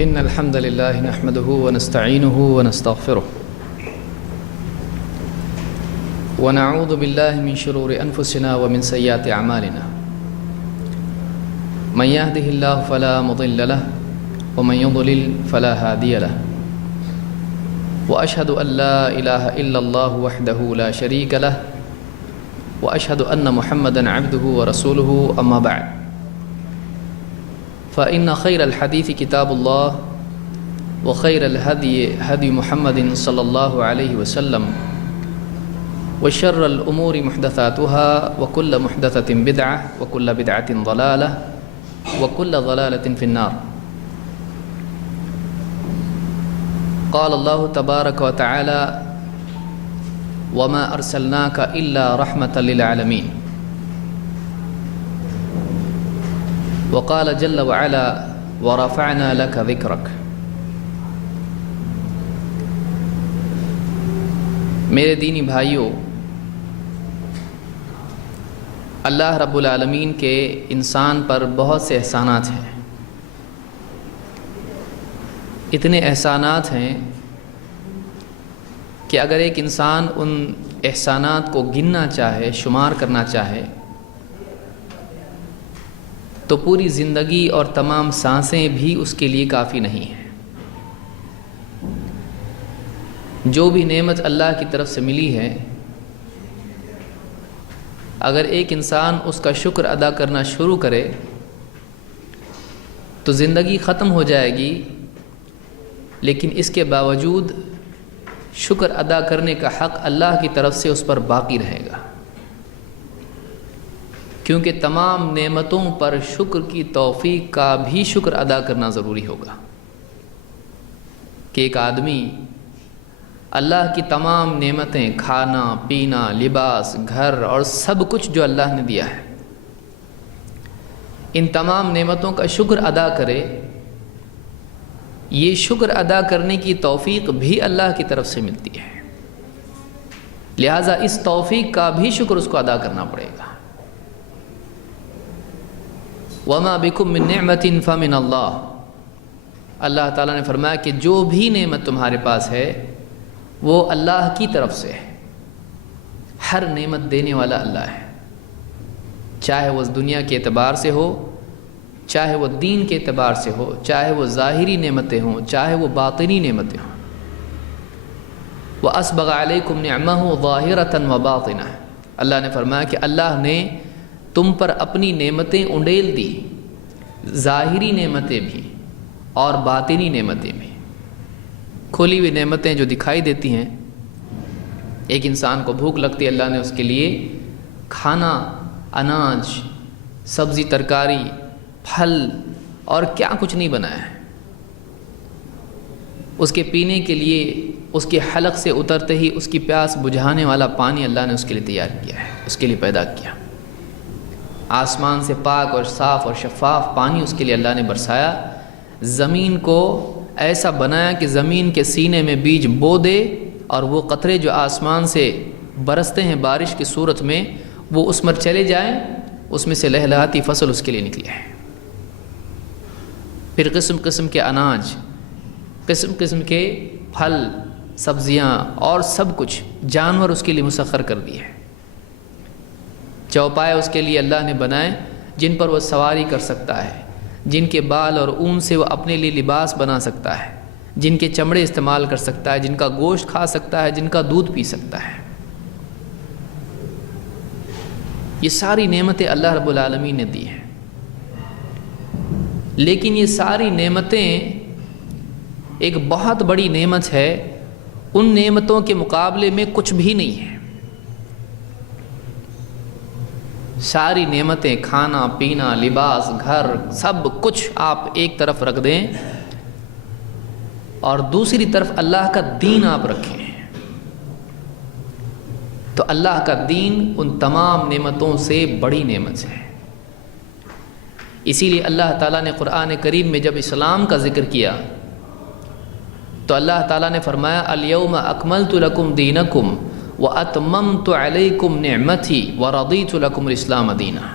إن الحمد لله نحمده ونستعينه ونستغفره ونعوذ بالله من شرور أنفسنا ومن سيئات أعمالنا من يهده الله فلا مضل له ومن يضلل فلا هادي له وأشهد أن لا إله إلا الله وحده لا شريك له وأشهد أن محمدًا عبده ورسوله أما بعد فإن خير الحديث كتاب الله وخير الهدي هدي محمد صلى الله عليه وسلم وشر الأمور محدثاتها وكل محدثة بدعة وكل بدعة ضلالة وكل ضلالة في النار. قال الله تبارك وتعالى وما أرسلناك إلا رحمة للعالمين. وقال جل وعلا ورفعنا لك ذكرك. میرے دینی بھائیوں، اللہ رب العالمین کے انسان پر بہت سے احسانات ہیں. اتنے احسانات ہیں کہ اگر ایک انسان ان احسانات کو گننا چاہے، شمار کرنا چاہے، تو پوری زندگی اور تمام سانسیں بھی اس کے لیے کافی نہیں ہیں. جو بھی نعمت اللہ کی طرف سے ملی ہے، اگر ایک انسان اس کا شکر ادا کرنا شروع کرے تو زندگی ختم ہو جائے گی، لیکن اس کے باوجود شکر ادا کرنے کا حق اللہ کی طرف سے اس پر باقی رہے گا، کیونکہ تمام نعمتوں پر شکر کی توفیق کا بھی شکر ادا کرنا ضروری ہوگا. کہ ایک آدمی اللہ کی تمام نعمتیں، کھانا پینا، لباس، گھر اور سب کچھ جو اللہ نے دیا ہے، ان تمام نعمتوں کا شکر ادا کرے. یہ شکر ادا کرنے کی توفیق بھی اللہ کی طرف سے ملتی ہے، لہٰذا اس توفیق کا بھی شکر اس کو ادا کرنا پڑے گا. وَمَا بِكُم مِّن نِّعْمَةٍ فَمِنَ اللَّهِ. اللہ تعالیٰ نے فرمایا کہ جو بھی نعمت تمہارے پاس ہے وہ اللہ کی طرف سے ہے. ہر نعمت دینے والا اللہ ہے، چاہے وہ دنیا کے اعتبار سے ہو، چاہے وہ دین کے اعتبار سے ہو، چاہے وہ ظاہری نعمتیں ہوں، چاہے وہ باطنی نعمتیں ہوں. وَأَسْبَغَ عَلَيْكُمْ نِعْمَهُ ظَاهِرَةً وَبَاطِنَةً. اللہ نے فرمایا کہ اللہ نے تم پر اپنی نعمتیں انڈیل دی، ظاہری نعمتیں بھی اور باطنی نعمتیں بھی. کھلی ہوئی نعمتیں جو دکھائی دیتی ہیں، ایک انسان کو بھوک لگتی ہے، اللہ نے اس کے لیے کھانا، اناج، سبزی، ترکاری، پھل اور کیا کچھ نہیں بنایا ہے. اس کے پینے کے لیے اس کے حلق سے اترتے ہی اس کی پیاس بجھانے والا پانی اللہ نے اس کے لیے تیار کیا ہے، اس کے لیے پیدا کیا. آسمان سے پاک اور صاف اور شفاف پانی اس کے لیے اللہ نے برسایا. زمین کو ایسا بنایا کہ زمین کے سینے میں بیج بو دے، اور وہ قطرے جو آسمان سے برستے ہیں بارش کی صورت میں، وہ اس میں چلے جائیں، اس میں سے لہلہاتی فصل اس کے لیے نکلی ہے. پھر قسم قسم کے اناج، قسم قسم کے پھل، سبزیاں اور سب کچھ جانور اس کے لیے مسخر کر دیے. چوپائے اس کے لیے اللہ نے بنائے جن پر وہ سواری کر سکتا ہے، جن کے بال اور اون سے وہ اپنے لیے لباس بنا سکتا ہے، جن کے چمڑے استعمال کر سکتا ہے، جن کا گوشت کھا سکتا ہے، جن کا دودھ پی سکتا ہے. یہ ساری نعمتیں اللہ رب العالمین نے دی ہیں. لیکن یہ ساری نعمتیں، ایک بہت بڑی نعمت ہے، ان نعمتوں کے مقابلے میں کچھ بھی نہیں ہے. ساری نعمتیں، کھانا پینا، لباس، گھر، سب کچھ آپ ایک طرف رکھ دیں اور دوسری طرف اللہ کا دین آپ رکھیں، تو اللہ کا دین ان تمام نعمتوں سے بڑی نعمت ہے. اسی لیے اللہ تعالیٰ نے قرآن کریم میں جب اسلام کا ذکر کیا تو اللہ تعالیٰ نے فرمایا الیوم اکملت لکم دینکم وَأَتْمَمْتُ عَلَيْكُمْ نِعْمَتِي وَرَضِيتُ لَكُمُ الْإِسْلَامَ دِينًا.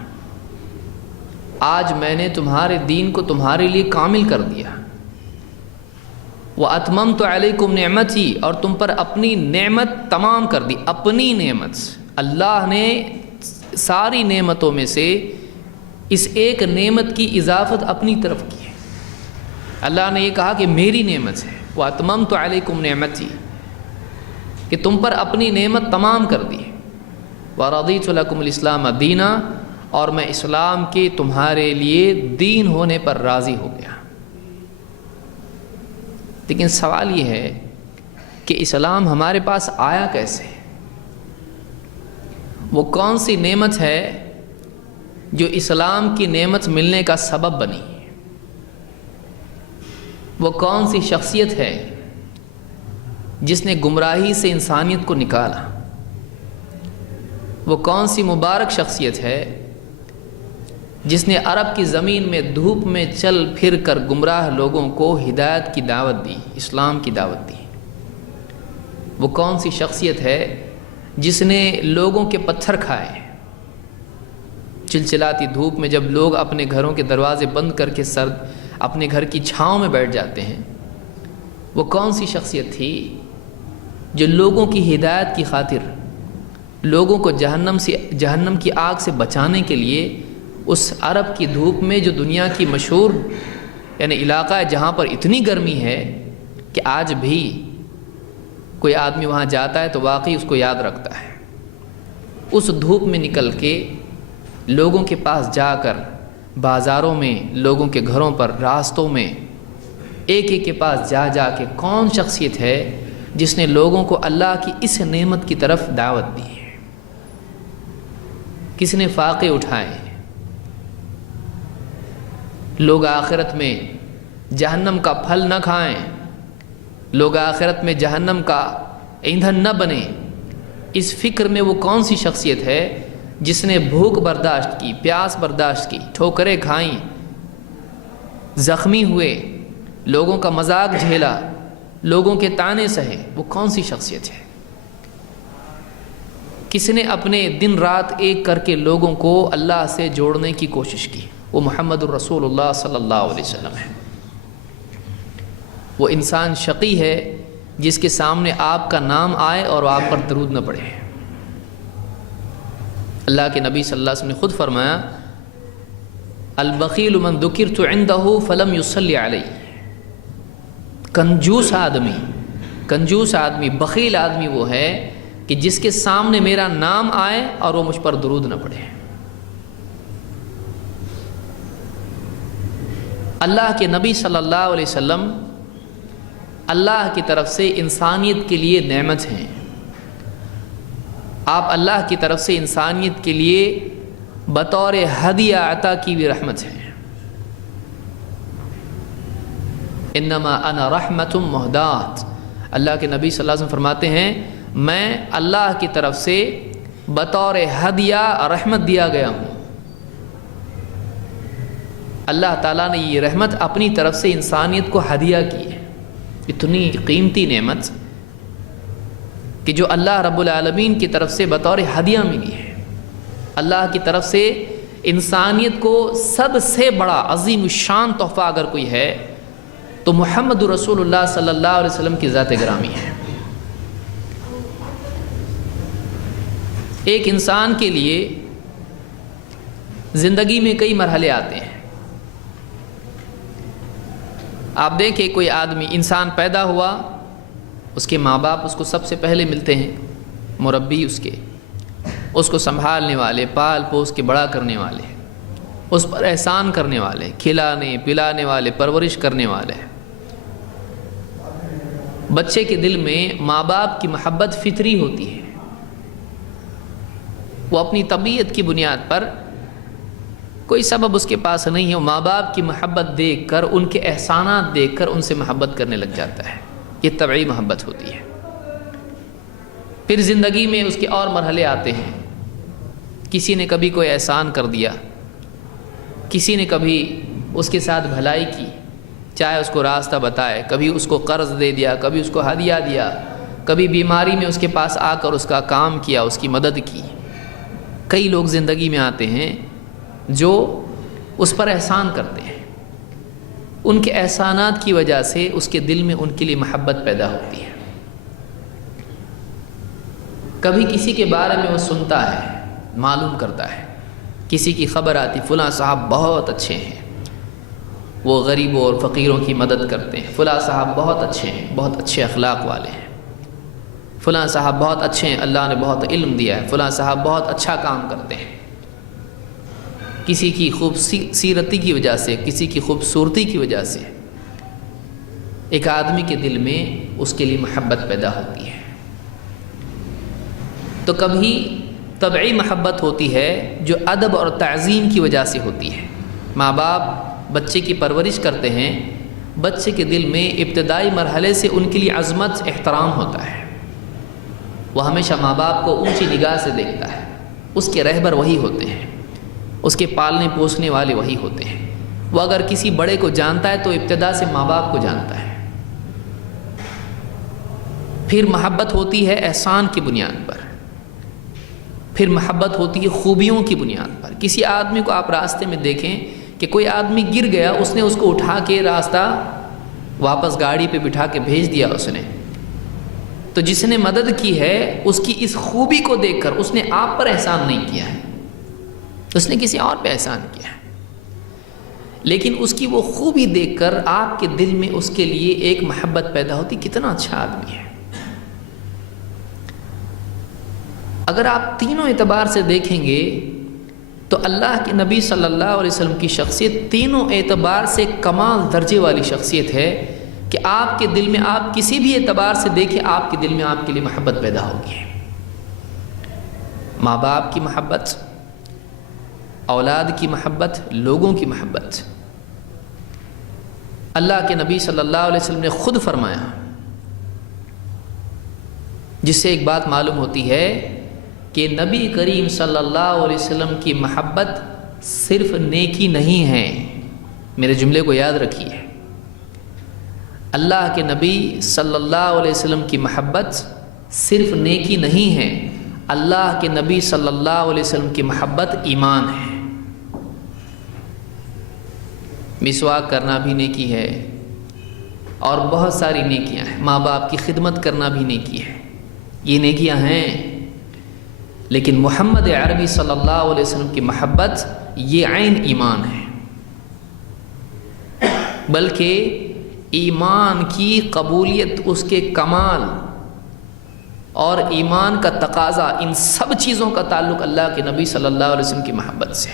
آج میں نے تمہارے دین کو تمہارے لیے کامل کر دیا، وَأَتْمَمْتُ عَلَيْكُمْ نِعْمَتِي، اور تم پر اپنی نعمت تمام کر دی. اپنی نعمت، اللہ نے ساری نعمتوں میں سے اس ایک نعمت کی اضافت اپنی طرف کی ہے. اللہ نے یہ کہا کہ میری نعمت ہے. وَأَتْمَمْتُ عَلَيْكُمْ نِعْمَتِي، کہ تم پر اپنی نعمت تمام کر دی. وَرَضِيتُ لَكُمُ الْإِسْلَامَ دِينًا، اور میں اسلام کے تمہارے لیے دین ہونے پر راضی ہو گیا. لیکن سوال یہ ہے کہ اسلام ہمارے پاس آیا کیسے؟ وہ کون سی نعمت ہے جو اسلام کی نعمت ملنے کا سبب بنی؟ وہ کون سی شخصیت ہے جس نے گمراہی سے انسانیت کو نکالا؟ وہ کون سی مبارک شخصیت ہے جس نے عرب کی زمین میں دھوپ میں چل پھر کر گمراہ لوگوں کو ہدایت کی دعوت دی، اسلام کی دعوت دی؟ وہ کون سی شخصیت ہے جس نے لوگوں کے پتھر کھائے؟ چلچلاتی دھوپ میں جب لوگ اپنے گھروں کے دروازے بند کر کے سرد اپنے گھر کی چھاؤں میں بیٹھ جاتے ہیں، وہ کون سی شخصیت تھی جو لوگوں کی ہدایت کی خاطر لوگوں کو جہنم کی آگ سے بچانے کے لیے اس عرب کی دھوپ میں، جو دنیا کی مشہور یعنی علاقہ ہے جہاں پر اتنی گرمی ہے کہ آج بھی کوئی آدمی وہاں جاتا ہے تو واقعی اس کو یاد رکھتا ہے، اس دھوپ میں نکل کے لوگوں کے پاس جا کر بازاروں میں، لوگوں کے گھروں پر، راستوں میں، ایک ایک کے پاس جا جا کے کون شخصیت ہے جس نے لوگوں کو اللہ کی اس نعمت کی طرف دعوت دی ہے؟ کس نے فاقے اٹھائے؟ لوگ آخرت میں جہنم کا پھل نہ کھائیں، لوگ آخرت میں جہنم کا ایندھن نہ بنے، اس فکر میں وہ کون سی شخصیت ہے جس نے بھوک برداشت کی، پیاس برداشت کی، ٹھوکریں کھائیں، زخمی ہوئے، لوگوں کا مذاق جھیلا، لوگوں کے طعنے سہے؟ وہ کون سی شخصیت ہے؟ کس نے اپنے دن رات ایک کر کے لوگوں کو اللہ سے جوڑنے کی کوشش کی؟ وہ محمد الرسول اللہ صلی اللہ علیہ وسلم ہے. وہ انسان شقی ہے جس کے سامنے آپ کا نام آئے اور آپ پر درود نہ پڑے. اللہ کے نبی صلی اللہ علیہ وسلم نے خود فرمایا، البخیل من ذکرت عندہ فلم یصلی علی. کنجوس آدمی، بخیل آدمی وہ ہے کہ جس کے سامنے میرا نام آئے اور وہ مجھ پر درود نہ پڑے. اللہ کے نبی صلی اللہ علیہ وسلم اللہ کی طرف سے انسانیت کے لیے نعمت ہیں. آپ اللہ کی طرف سے انسانیت کے لیے بطور ہدیہ عطا کی ہوئی رحمت ہیں. انما انا رحمت مہدات. اللہ کے نبی صلی اللہ علیہ وسلم فرماتے ہیں، میں اللہ کی طرف سے بطور ہدیہ رحمت دیا گیا ہوں. اللہ تعالیٰ نے یہ رحمت اپنی طرف سے انسانیت کو ہدیہ کی ہے. اتنی قیمتی نعمت کہ جو اللہ رب العالمین کی طرف سے بطور ہدیہ ملی ہے. اللہ کی طرف سے انسانیت کو سب سے بڑا عظیم الشان تحفہ اگر کوئی ہے تو محمد رسول اللہ صلی اللہ علیہ وسلم کی ذات گرامی ہے. ایک انسان کے لیے زندگی میں کئی مرحلے آتے ہیں. آپ دیکھیں کوئی آدمی، انسان پیدا ہوا، اس کے ماں باپ اس کو سب سے پہلے ملتے ہیں، مربی اس کو سنبھالنے والے، پال پوس کے بڑا کرنے والے، اس پر احسان کرنے والے، کھلانے پلانے والے، پرورش کرنے والے. بچے کے دل میں ماں باپ کی محبت فطری ہوتی ہے. وہ اپنی طبیعت کی بنیاد پر، کوئی سبب اس کے پاس نہیں ہے، وہ ماں باپ کی محبت دیکھ کر، ان کے احسانات دیکھ کر ان سے محبت کرنے لگ جاتا ہے. یہ طبعی محبت ہوتی ہے. پھر زندگی میں اس کے اور مرحلے آتے ہیں. کسی نے کبھی کوئی احسان کر دیا، کسی نے کبھی اس کے ساتھ بھلائی کی، چاہے اس کو راستہ بتائے، کبھی اس کو قرض دے دیا، کبھی اس کو ہدیہ دیا، کبھی بیماری میں اس کے پاس آ کر اس کا کام کیا، اس کی مدد کی. کئی لوگ زندگی میں آتے ہیں جو اس پر احسان کرتے ہیں. ان کے احسانات کی وجہ سے اس کے دل میں ان کے لیے محبت پیدا ہوتی ہے۔ کبھی کسی کے بارے میں وہ سنتا ہے، معلوم کرتا ہے، کسی کی خبر آتی فلاں صاحب بہت اچھے ہیں، وہ غریبوں اور فقیروں کی مدد کرتے ہیں، فلاں صاحب بہت اچھے ہیں، بہت اچھے اخلاق والے ہیں، فلاں صاحب بہت اچھے ہیں، اللہ نے بہت علم دیا ہے، فلاں صاحب بہت اچھا کام کرتے ہیں۔ کسی کی خوبصورتی کی وجہ سے، کسی کی خوبصورتی کی وجہ سے ایک آدمی کے دل میں اس کے لیے محبت پیدا ہوتی ہے۔ تو کبھی طبعی محبت ہوتی ہے جو ادب اور تعظیم کی وجہ سے ہوتی ہے۔ ماں باپ بچے کی پرورش کرتے ہیں، بچے کے دل میں ابتدائی مرحلے سے ان کے لیے عظمت، احترام ہوتا ہے۔ وہ ہمیشہ ماں باپ کو اونچی نگاہ سے دیکھتا ہے، اس کے رہبر وہی ہوتے ہیں، اس کے پالنے پوسنے والے وہی ہوتے ہیں۔ وہ اگر کسی بڑے کو جانتا ہے تو ابتدا سے ماں باپ کو جانتا ہے۔ پھر محبت ہوتی ہے احسان کی بنیاد پر، پھر محبت ہوتی ہے خوبیوں کی بنیاد پر۔ کسی آدمی کو آپ راستے میں دیکھیں کہ کوئی آدمی گر گیا، اس نے اس کو اٹھا کے راستہ واپس گاڑی پہ بٹھا کے بھیج دیا اس نے، تو جس نے مدد کی ہے اس کی اس خوبی کو دیکھ کر اس نے آپ پر احسان نہیں کیا ہے، اس نے کسی اور پہ احسان کیا ہے، لیکن اس کی وہ خوبی دیکھ کر آپ کے دل میں اس کے لیے ایک محبت پیدا ہوتی، کتنا اچھا آدمی ہے۔ اگر آپ تینوں اعتبار سے دیکھیں گے تو اللہ کے نبی صلی اللہ علیہ وسلم کی شخصیت تینوں اعتبار سے کمال درجے والی شخصیت ہے کہ آپ کے دل میں، آپ کسی بھی اعتبار سے دیکھیں، آپ کے دل میں آپ کے لیے محبت پیدا ہوگی۔ ماں باپ کی محبت، اولاد کی محبت، لوگوں کی محبت۔ اللہ کے نبی صلی اللہ علیہ وسلم نے خود فرمایا، جس سے ایک بات معلوم ہوتی ہے کہ نبی کریم صلی اللہ علیہ وسلم کی محبت صرف نیکی نہیں ہے۔ میرے جملے کو یاد رکھیے، اللہ کے نبی صلی اللہ علیہ وسلم کی محبت صرف نیکی نہیں ہے، اللہ کے نبی صلی اللہ علیہ وسلم کی محبت ایمان ہے۔ مسواک کرنا بھی نیکی ہے اور بہت ساری نیکیاں ہیں، ماں باپ کی خدمت کرنا بھی نیکی ہے، یہ نیکیاں ہیں، لیکن محمد عربی صلی اللہ علیہ وسلم کی محبت یہ عین ایمان ہے۔ بلکہ ایمان کی قبولیت، اس کے کمال اور ایمان کا تقاضا، ان سب چیزوں کا تعلق اللہ کے نبی صلی اللہ علیہ وسلم کی محبت سے۔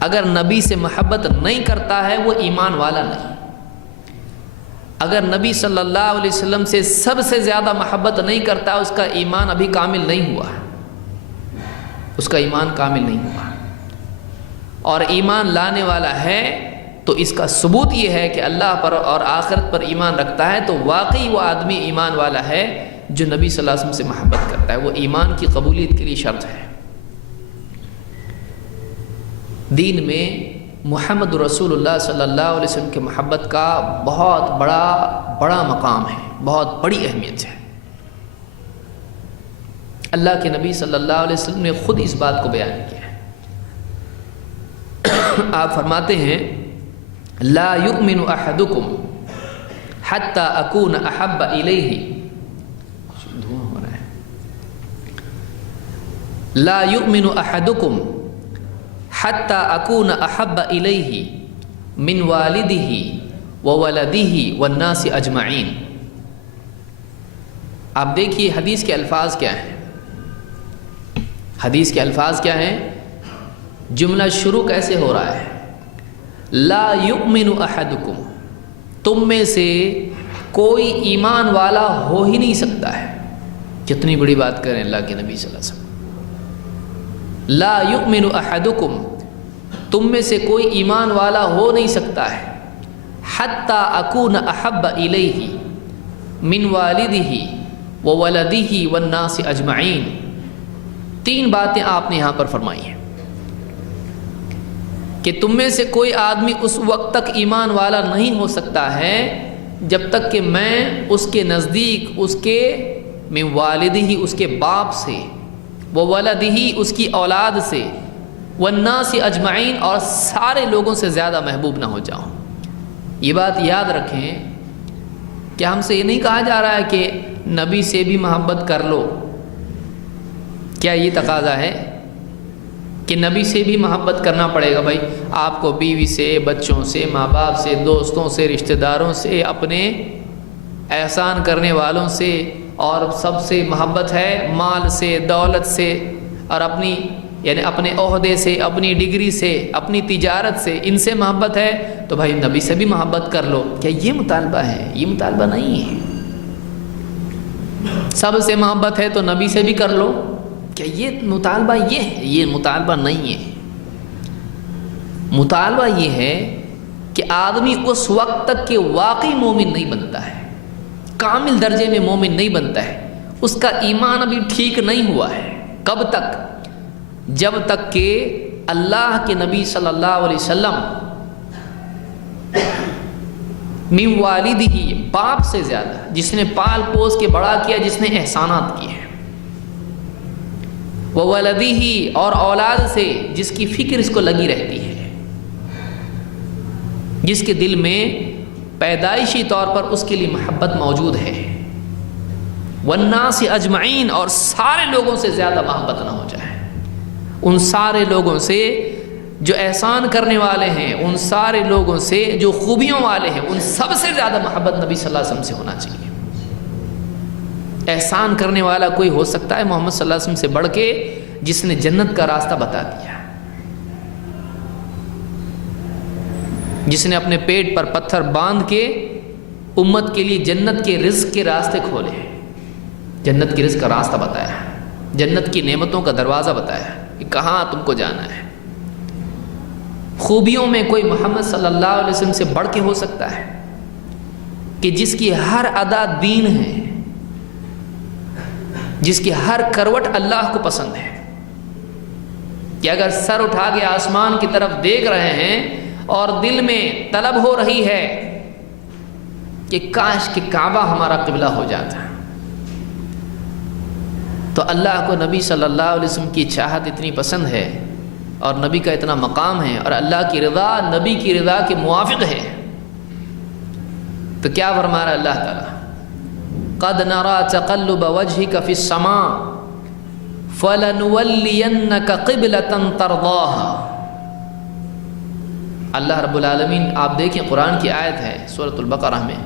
اگر نبی سے محبت نہیں کرتا ہے وہ ایمان والا نہیں۔ اگر نبی صلی اللہ علیہ وسلم سے سب سے زیادہ محبت نہیں کرتا، اس کا ایمان ابھی کامل نہیں ہوا، اس کا ایمان کامل نہیں ہوا۔ اور ایمان لانے والا ہے تو اس کا ثبوت یہ ہے کہ اللہ پر اور آخرت پر ایمان رکھتا ہے، تو واقعی وہ آدمی ایمان والا ہے جو نبی صلی اللہ علیہ وسلم سے محبت کرتا ہے۔ وہ ایمان کی قبولیت کے لیے شرط ہے۔ دین میں محمد رسول اللہ صلی اللہ علیہ وسلم کے محبت کا بہت بڑا مقام ہے، بہت بڑی اہمیت ہے۔ اللہ کے نبی صلی اللہ علیہ وسلم نے خود اس بات کو بیان کیا ہے۔ آپ فرماتے ہیں لا یؤمن احدکم حتی اکون احب الیہ، دھواں ہو رہا ہے، لا یؤمن احدکم حتی اکون احب الیہ من والدہ وولدہ والناس اجمعین۔ آپ دیکھیے حدیث کے الفاظ کیا ہیں، حدیث کے الفاظ کیا ہیں، جملہ شروع کیسے ہو رہا ہے، لا یؤمن احدکم، تم میں سے کوئی ایمان والا ہو ہی نہیں سکتا ہے۔ کتنی بڑی بات کریں اللہ کے نبی صلی اللہ علیہ وسلم، لا یؤمن احدکم، تم میں سے کوئی ایمان والا ہو نہیں سکتا ہے، حتی اکون احب الیہ من والدہ وولدہ والناس اجمعین۔ تین باتیں آپ نے یہاں پر فرمائی ہیں کہ تم میں سے کوئی آدمی اس وقت تک ایمان والا نہیں ہو سکتا ہے جب تک کہ میں اس کے نزدیک، اس کے من والدہ، اس کے باپ سے، وولدہ، اس کی اولاد سے، والناس اجمعین، اور سارے لوگوں سے زیادہ محبوب نہ ہو جاؤں۔ یہ بات یاد رکھیں کہ ہم سے یہ نہیں کہا جا رہا ہے کہ نبی سے بھی محبت کر لو. کیا یہ تقاضا ہے کہ نبی سے بھی محبت کرنا پڑے گا؟ بھائی آپ کو بیوی سے، بچوں سے، ماں باپ سے، دوستوں سے، رشتہ داروں سے، اپنے احسان کرنے والوں سے، اور سب سے محبت ہے مال سے، دولت سے، اور اپنی یعنی اپنے عہدے سے، اپنی ڈگری سے، اپنی تجارت سے، ان سے محبت ہے تو بھائی نبی سے بھی محبت کر لو. کیا یہ مطالبہ ہے؟ یہ مطالبہ نہیں ہے. سب سے محبت ہے تو نبی سے بھی کر لو، کیا یہ مطالبہ یہ ہے؟ یہ مطالبہ نہیں ہے. مطالبہ یہ ہے کہ آدمی اس وقت تک کہ واقعی مومن نہیں بنتا ہے، کامل درجے میں مومن نہیں بنتا ہے، اس کا ایمان ابھی ٹھیک نہیں ہوا ہے. کب تک؟ جب تک کہ اللہ کے نبی صلی اللہ علیہ وسلم من والدہ، باپ سے زیادہ، جس نے پال پوس کے بڑا کیا، جس نے احسانات کیے، وولدہ، اور اولاد سے جس کی فکر اس کو لگی رہتی ہے، جس کے دل میں پیدائشی طور پر اس کے لیے محبت موجود ہے، والناس اجمعین، اور سارے لوگوں سے زیادہ محبت نہ ہو جائے. ان سارے لوگوں سے جو احسان کرنے والے ہیں، ان سارے لوگوں سے جو خوبیوں والے ہیں، ان سب سے زیادہ محبت نبی صلی اللہ علیہ وسلم سے ہونا چاہیے. احسان کرنے والا کوئی ہو سکتا ہے محمد صلی اللہ علیہ وسلم سے بڑھ کے، جس نے جنت کا راستہ بتا دیا، جس نے اپنے پیٹ پر پتھر باندھ کے امت کے لیے جنت کے رزق کے راستے کھولے، جنت کے رزق کا راستہ بتایا، جنت کی نعمتوں کا دروازہ بتایا کہ کہاں تم کو جانا ہے. خوبیوں میں کوئی محمد صلی اللہ علیہ وسلم سے بڑھ کے ہو سکتا ہے کہ جس کی ہر ادا دین ہے، جس کی ہر کروٹ اللہ کو پسند ہے، کہ اگر سر اٹھا کے آسمان کی طرف دیکھ رہے ہیں اور دل میں طلب ہو رہی ہے کہ کاش کہ کعبہ ہمارا قبلہ ہو جاتا، تو اللہ کو نبی صلی اللہ علیہ وسلم کی چاہت اتنی پسند ہے اور نبی کا اتنا مقام ہے، اور اللہ کی رضا نبی کی رضا کے موافق ہے. تو کیا فرما رہا اللہ تعالیٰ؟ قد نرى تقلب وجهك في السماء فلنولينك قبلة ترضاها. اللہ رب العالمین، آپ دیکھیں قرآن کی آیت ہے سورۃ البقرہ میں،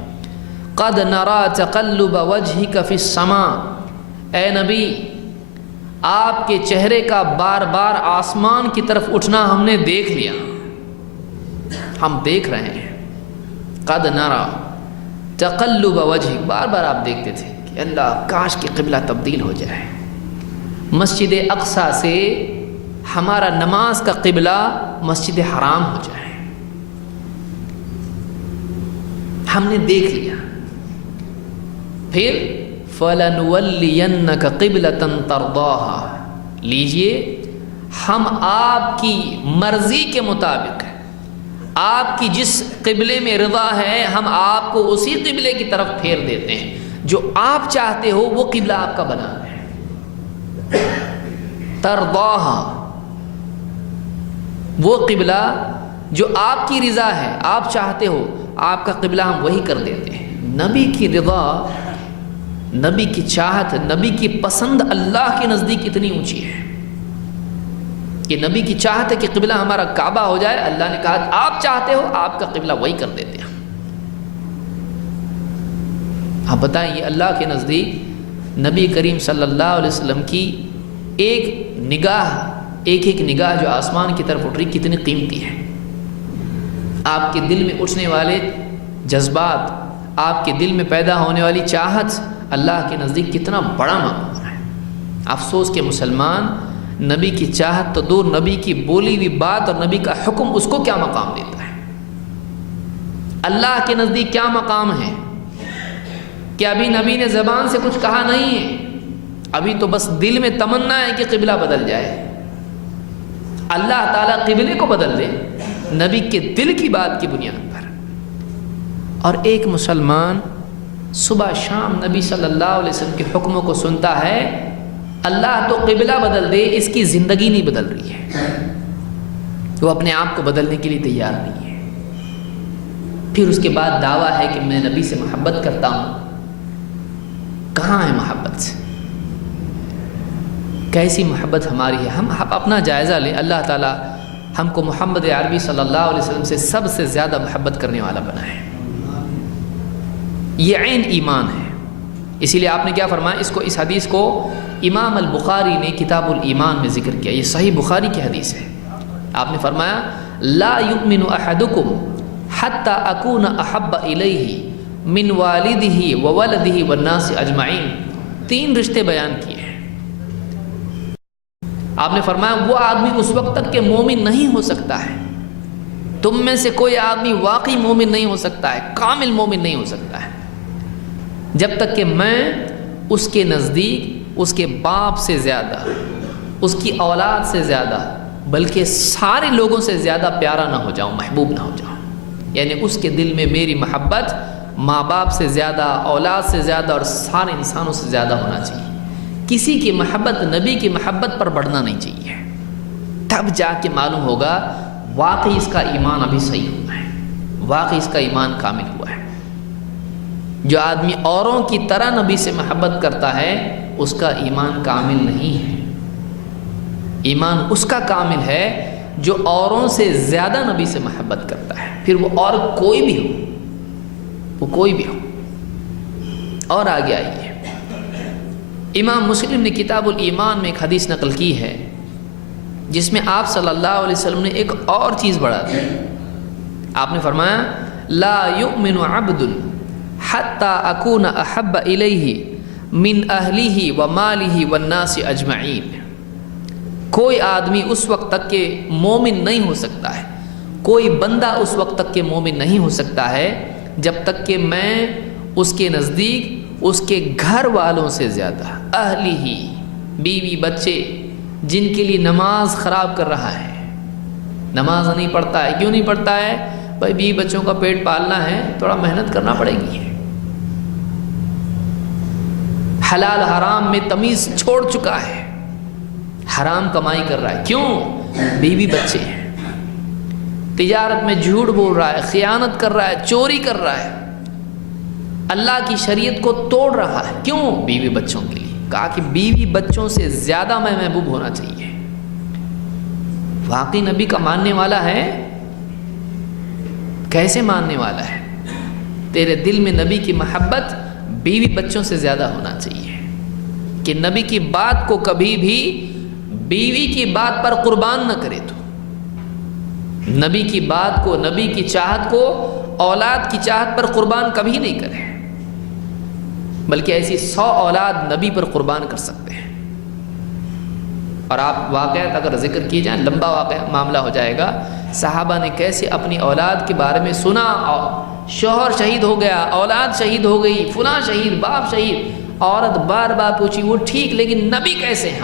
قد نرى تقلب وجهك في السماء، اے نبی آپ کے چہرے کا بار بار آسمان کی طرف اٹھنا ہم نے دیکھ لیا، ہم دیکھ رہے ہیں. قد نرى تقلب وجهك، بار بار آپ دیکھتے تھے کہ اللہ کاش کہ قبلہ تبدیل ہو جائے، مسجد اقصیٰ سے ہمارا نماز کا قبلہ مسجد حرام ہو جائے. ہم نے دیکھ لیا. پھر فَلَنُوَلِّيَنَّكَ قِبْلَةً تَرْضَاهَا، لیجئے ہم آپ کی مرضی کے مطابق، آپ کی جس قبلے میں رضا ہے، ہم آپ کو اسی قبلے کی طرف پھیر دیتے ہیں. جو آپ چاہتے ہو وہ قبلہ آپ کا بنا ہے. ترضاها، وہ قبلہ جو آپ کی رضا ہے، آپ چاہتے ہو، آپ کا قبلہ ہم وہی کر دیتے ہیں. نبی کی رضا، نبی کی چاہت، نبی کی پسند اللہ کے نزدیک اتنی اونچی ہے کہ نبی کی چاہت ہے کہ قبلہ ہمارا کعبہ ہو جائے. اللہ نے کہا آپ چاہتے ہو، آپ کا قبلہ وہی کر دیتے ہیں. آپ بتائیں یہ اللہ کے نزدیک نبی کریم صلی اللہ علیہ وسلم کی ایک نگاہ، ایک ایک نگاہ جو آسمان کی طرف اٹھ رہی کتنی قیمتی ہے. آپ کے دل میں اٹھنے والے جذبات، آپ کے دل میں پیدا ہونے والی چاہت اللہ کے نزدیک کتنا بڑا مقام ہے. افسوس کہ مسلمان نبی کی چاہت تو دور، نبی کی بولی ہوئی بات اور نبی کا حکم اس کو کیا مقام دیتا ہے، اللہ کے نزدیک کیا مقام ہے. کہ ابھی نبی نے زبان سے کچھ کہا نہیں ہے، ابھی تو بس دل میں تمنا ہے کہ قبلہ بدل جائے. اللہ تعالیٰ قبلے کو بدل دے نبی کے دل کی بات کی بنیاد پر. اور ایک مسلمان صبح شام نبی صلی اللہ علیہ وسلم کے حکموں کو سنتا ہے، اللہ تو قبلہ بدل دے، اس کی زندگی نہیں بدل رہی ہے، وہ اپنے آپ کو بدلنے کے لیے تیار نہیں ہے. پھر اس کے بعد دعویٰ ہے کہ میں نبی سے محبت کرتا ہوں. کہاں ہے محبت سے؟ کیسی محبت ہماری ہے؟ ہم اپنا جائزہ لیں. اللہ تعالیٰ ہم کو محمد عربی صلی اللہ علیہ وسلم سے سب سے زیادہ محبت کرنے والا بنائے. یہ عین ایمان ہے. اسی لیے آپ نے کیا فرمایا؟ اس حدیث کو امام البخاری نے کتاب الایمان میں ذکر کیا. یہ صحیح بخاری کی حدیث ہے. آپ نے فرمایا لا یؤمن احدکم حتی اکون احب الیہ من والدہ وولدہ والناس اجمعین. 3 رشتے بیان کیے ہیں. آپ نے فرمایا وہ آدمی اس وقت تک کہ مومن نہیں ہو سکتا ہے. تم میں سے کوئی آدمی واقعی مومن نہیں ہو سکتا ہے, کامل مومن نہیں ہو سکتا ہے, جب تک کہ میں اس کے نزدیک اس کے باپ سے زیادہ, اس کی اولاد سے زیادہ, بلکہ سارے لوگوں سے زیادہ پیارا نہ ہو جاؤں, محبوب نہ ہو جاؤں. یعنی اس کے دل میں میری محبت ماں باپ سے زیادہ, اولاد سے زیادہ اور سارے انسانوں سے زیادہ ہونا چاہیے. کسی کی محبت نبی کی محبت پر بڑھنا نہیں چاہیے. تب جا کے معلوم ہوگا واقعی اس کا ایمان ابھی صحیح ہوا ہے, واقعی اس کا ایمان کامل ہوا ہے. جو آدمی اوروں کی طرح نبی سے محبت کرتا ہے اس کا ایمان کامل نہیں ہے. ایمان اس کا کامل ہے جو اوروں سے زیادہ نبی سے محبت کرتا ہے, پھر وہ اور کوئی بھی ہو, وہ کوئی بھی ہو. اور آگے آئیے, امام مسلم نے کتاب الایمان میں ایک حدیث نقل کی ہے جس میں آپ صلی اللہ علیہ وسلم نے ایک اور چیز بڑھا دی. آپ نے فرمایا لا یؤمن عبد حتی اکون احب الیہ من اہلہ ومالہ والناس اجمعین. کوئی آدمی اس وقت تک کہ مومن نہیں ہو سکتا ہے, کوئی بندہ اس وقت تک کہ مومن نہیں ہو سکتا ہے جب تک کہ میں اس کے نزدیک اس کے گھر والوں سے زیادہ, اہلی ہی, بیوی بچے جن کے لیے نماز خراب کر رہا ہے, نماز نہیں پڑھتا ہے. کیوں نہیں پڑھتا ہے؟ بھائی بیوی بچوں کا پیٹ پالنا ہے, تھوڑا محنت کرنا پڑے گی. حلال حرام میں تمیز چھوڑ چکا ہے, حرام کمائی کر رہا ہے. کیوں؟ بیوی بچے ہیں. تجارت میں جھوٹ بول رہا ہے, خیانت کر رہا ہے, چوری کر رہا ہے, اللہ کی شریعت کو توڑ رہا ہے. کیوں؟ بیوی بچوں کے لیے. کہا کہ بیوی بچوں سے زیادہ میں محبوب ہونا چاہیے. واقعی نبی کا ماننے والا ہے؟ کیسے ماننے والا ہے؟ تیرے دل میں نبی کی محبت بیوی بچوں سے زیادہ ہونا چاہیے کہ نبی کی بات کو کبھی بھی بیوی کی بات پر قربان نہ کرے. تو نبی کی بات کو, نبی کی چاہت کو اولاد کی چاہت پر قربان کبھی نہیں کرے, بلکہ ایسی 100 اولاد نبی پر قربان کر سکتے ہیں. اور آپ واقعات اگر ذکر کی جائیں, لمبا واقعہ معاملہ ہو جائے گا. صحابہ نے کیسے اپنی اولاد کے بارے میں سنا, شوہر شہید ہو گیا, اولاد شہید ہو گئی, فلاں شہید, باپ شہید. عورت بار بار پوچھی وہ ٹھیک, لیکن نبی کیسے ہیں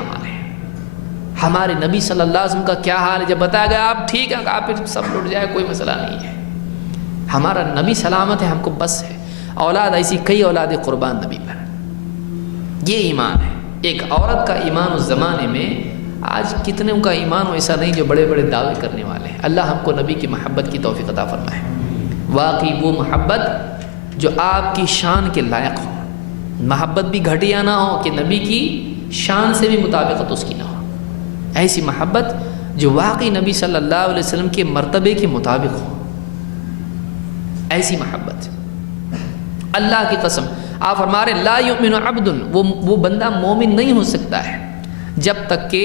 ہمارے نبی صلی اللہ علیہ وسلم کا کیا حال ہے؟ جب بتایا گیا آپ ٹھیک ہیں, کہا پھر سب لٹ جائے, کوئی مسئلہ نہیں ہے, ہمارا نبی سلامت ہے, ہم کو بس ہے. اولاد ایسی کئی اولادیں قربان نبی پر. یہ ایمان ہے. ایک عورت کا ایمان اس زمانے میں, آج کتنے کا ایمان ہو ایسا نہیں جو بڑے بڑے دعوے کرنے والے ہیں. اللہ ہم کو نبی کی محبت کی توفیق عطا فرمائے. واقعی وہ محبت جو آپ کی شان کے لائق ہو, محبت بھی گھٹیا نہ ہو کہ نبی کی شان سے بھی مطابقت اس کی نہ ہو. ایسی محبت جو واقعی نبی صلی اللہ علیہ وسلم کے مرتبے کے مطابق ہو, ایسی محبت. اللہ کی قسم آپ فرما رہے لا یؤمن عبد, وہ بندہ مومن نہیں ہو سکتا ہے جب تک کہ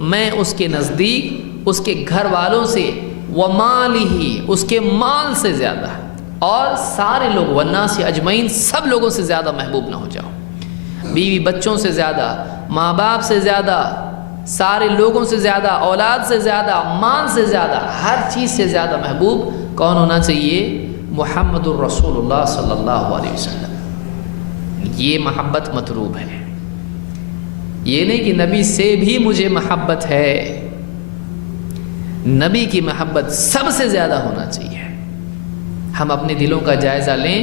میں اس کے نزدیک اس کے گھر والوں سے, ومالہ, اس کے مال سے زیادہ, اور سارے لوگ, والناس اجمعین, سب لوگوں سے زیادہ محبوب نہ ہو جاؤ. بیوی بچوں سے زیادہ, ماں باپ سے زیادہ, سارے لوگوں سے زیادہ, اولاد سے زیادہ, مال سے زیادہ, ہر چیز سے زیادہ محبوب کون ہونا چاہیے؟ محمد الرسول اللہ صلی اللہ علیہ وسلم. یہ محبت مطلوب ہے. یہ نہیں کہ نبی سے بھی مجھے محبت ہے, نبی کی محبت سب سے زیادہ ہونا چاہیے. ہم اپنے دلوں کا جائزہ لیں,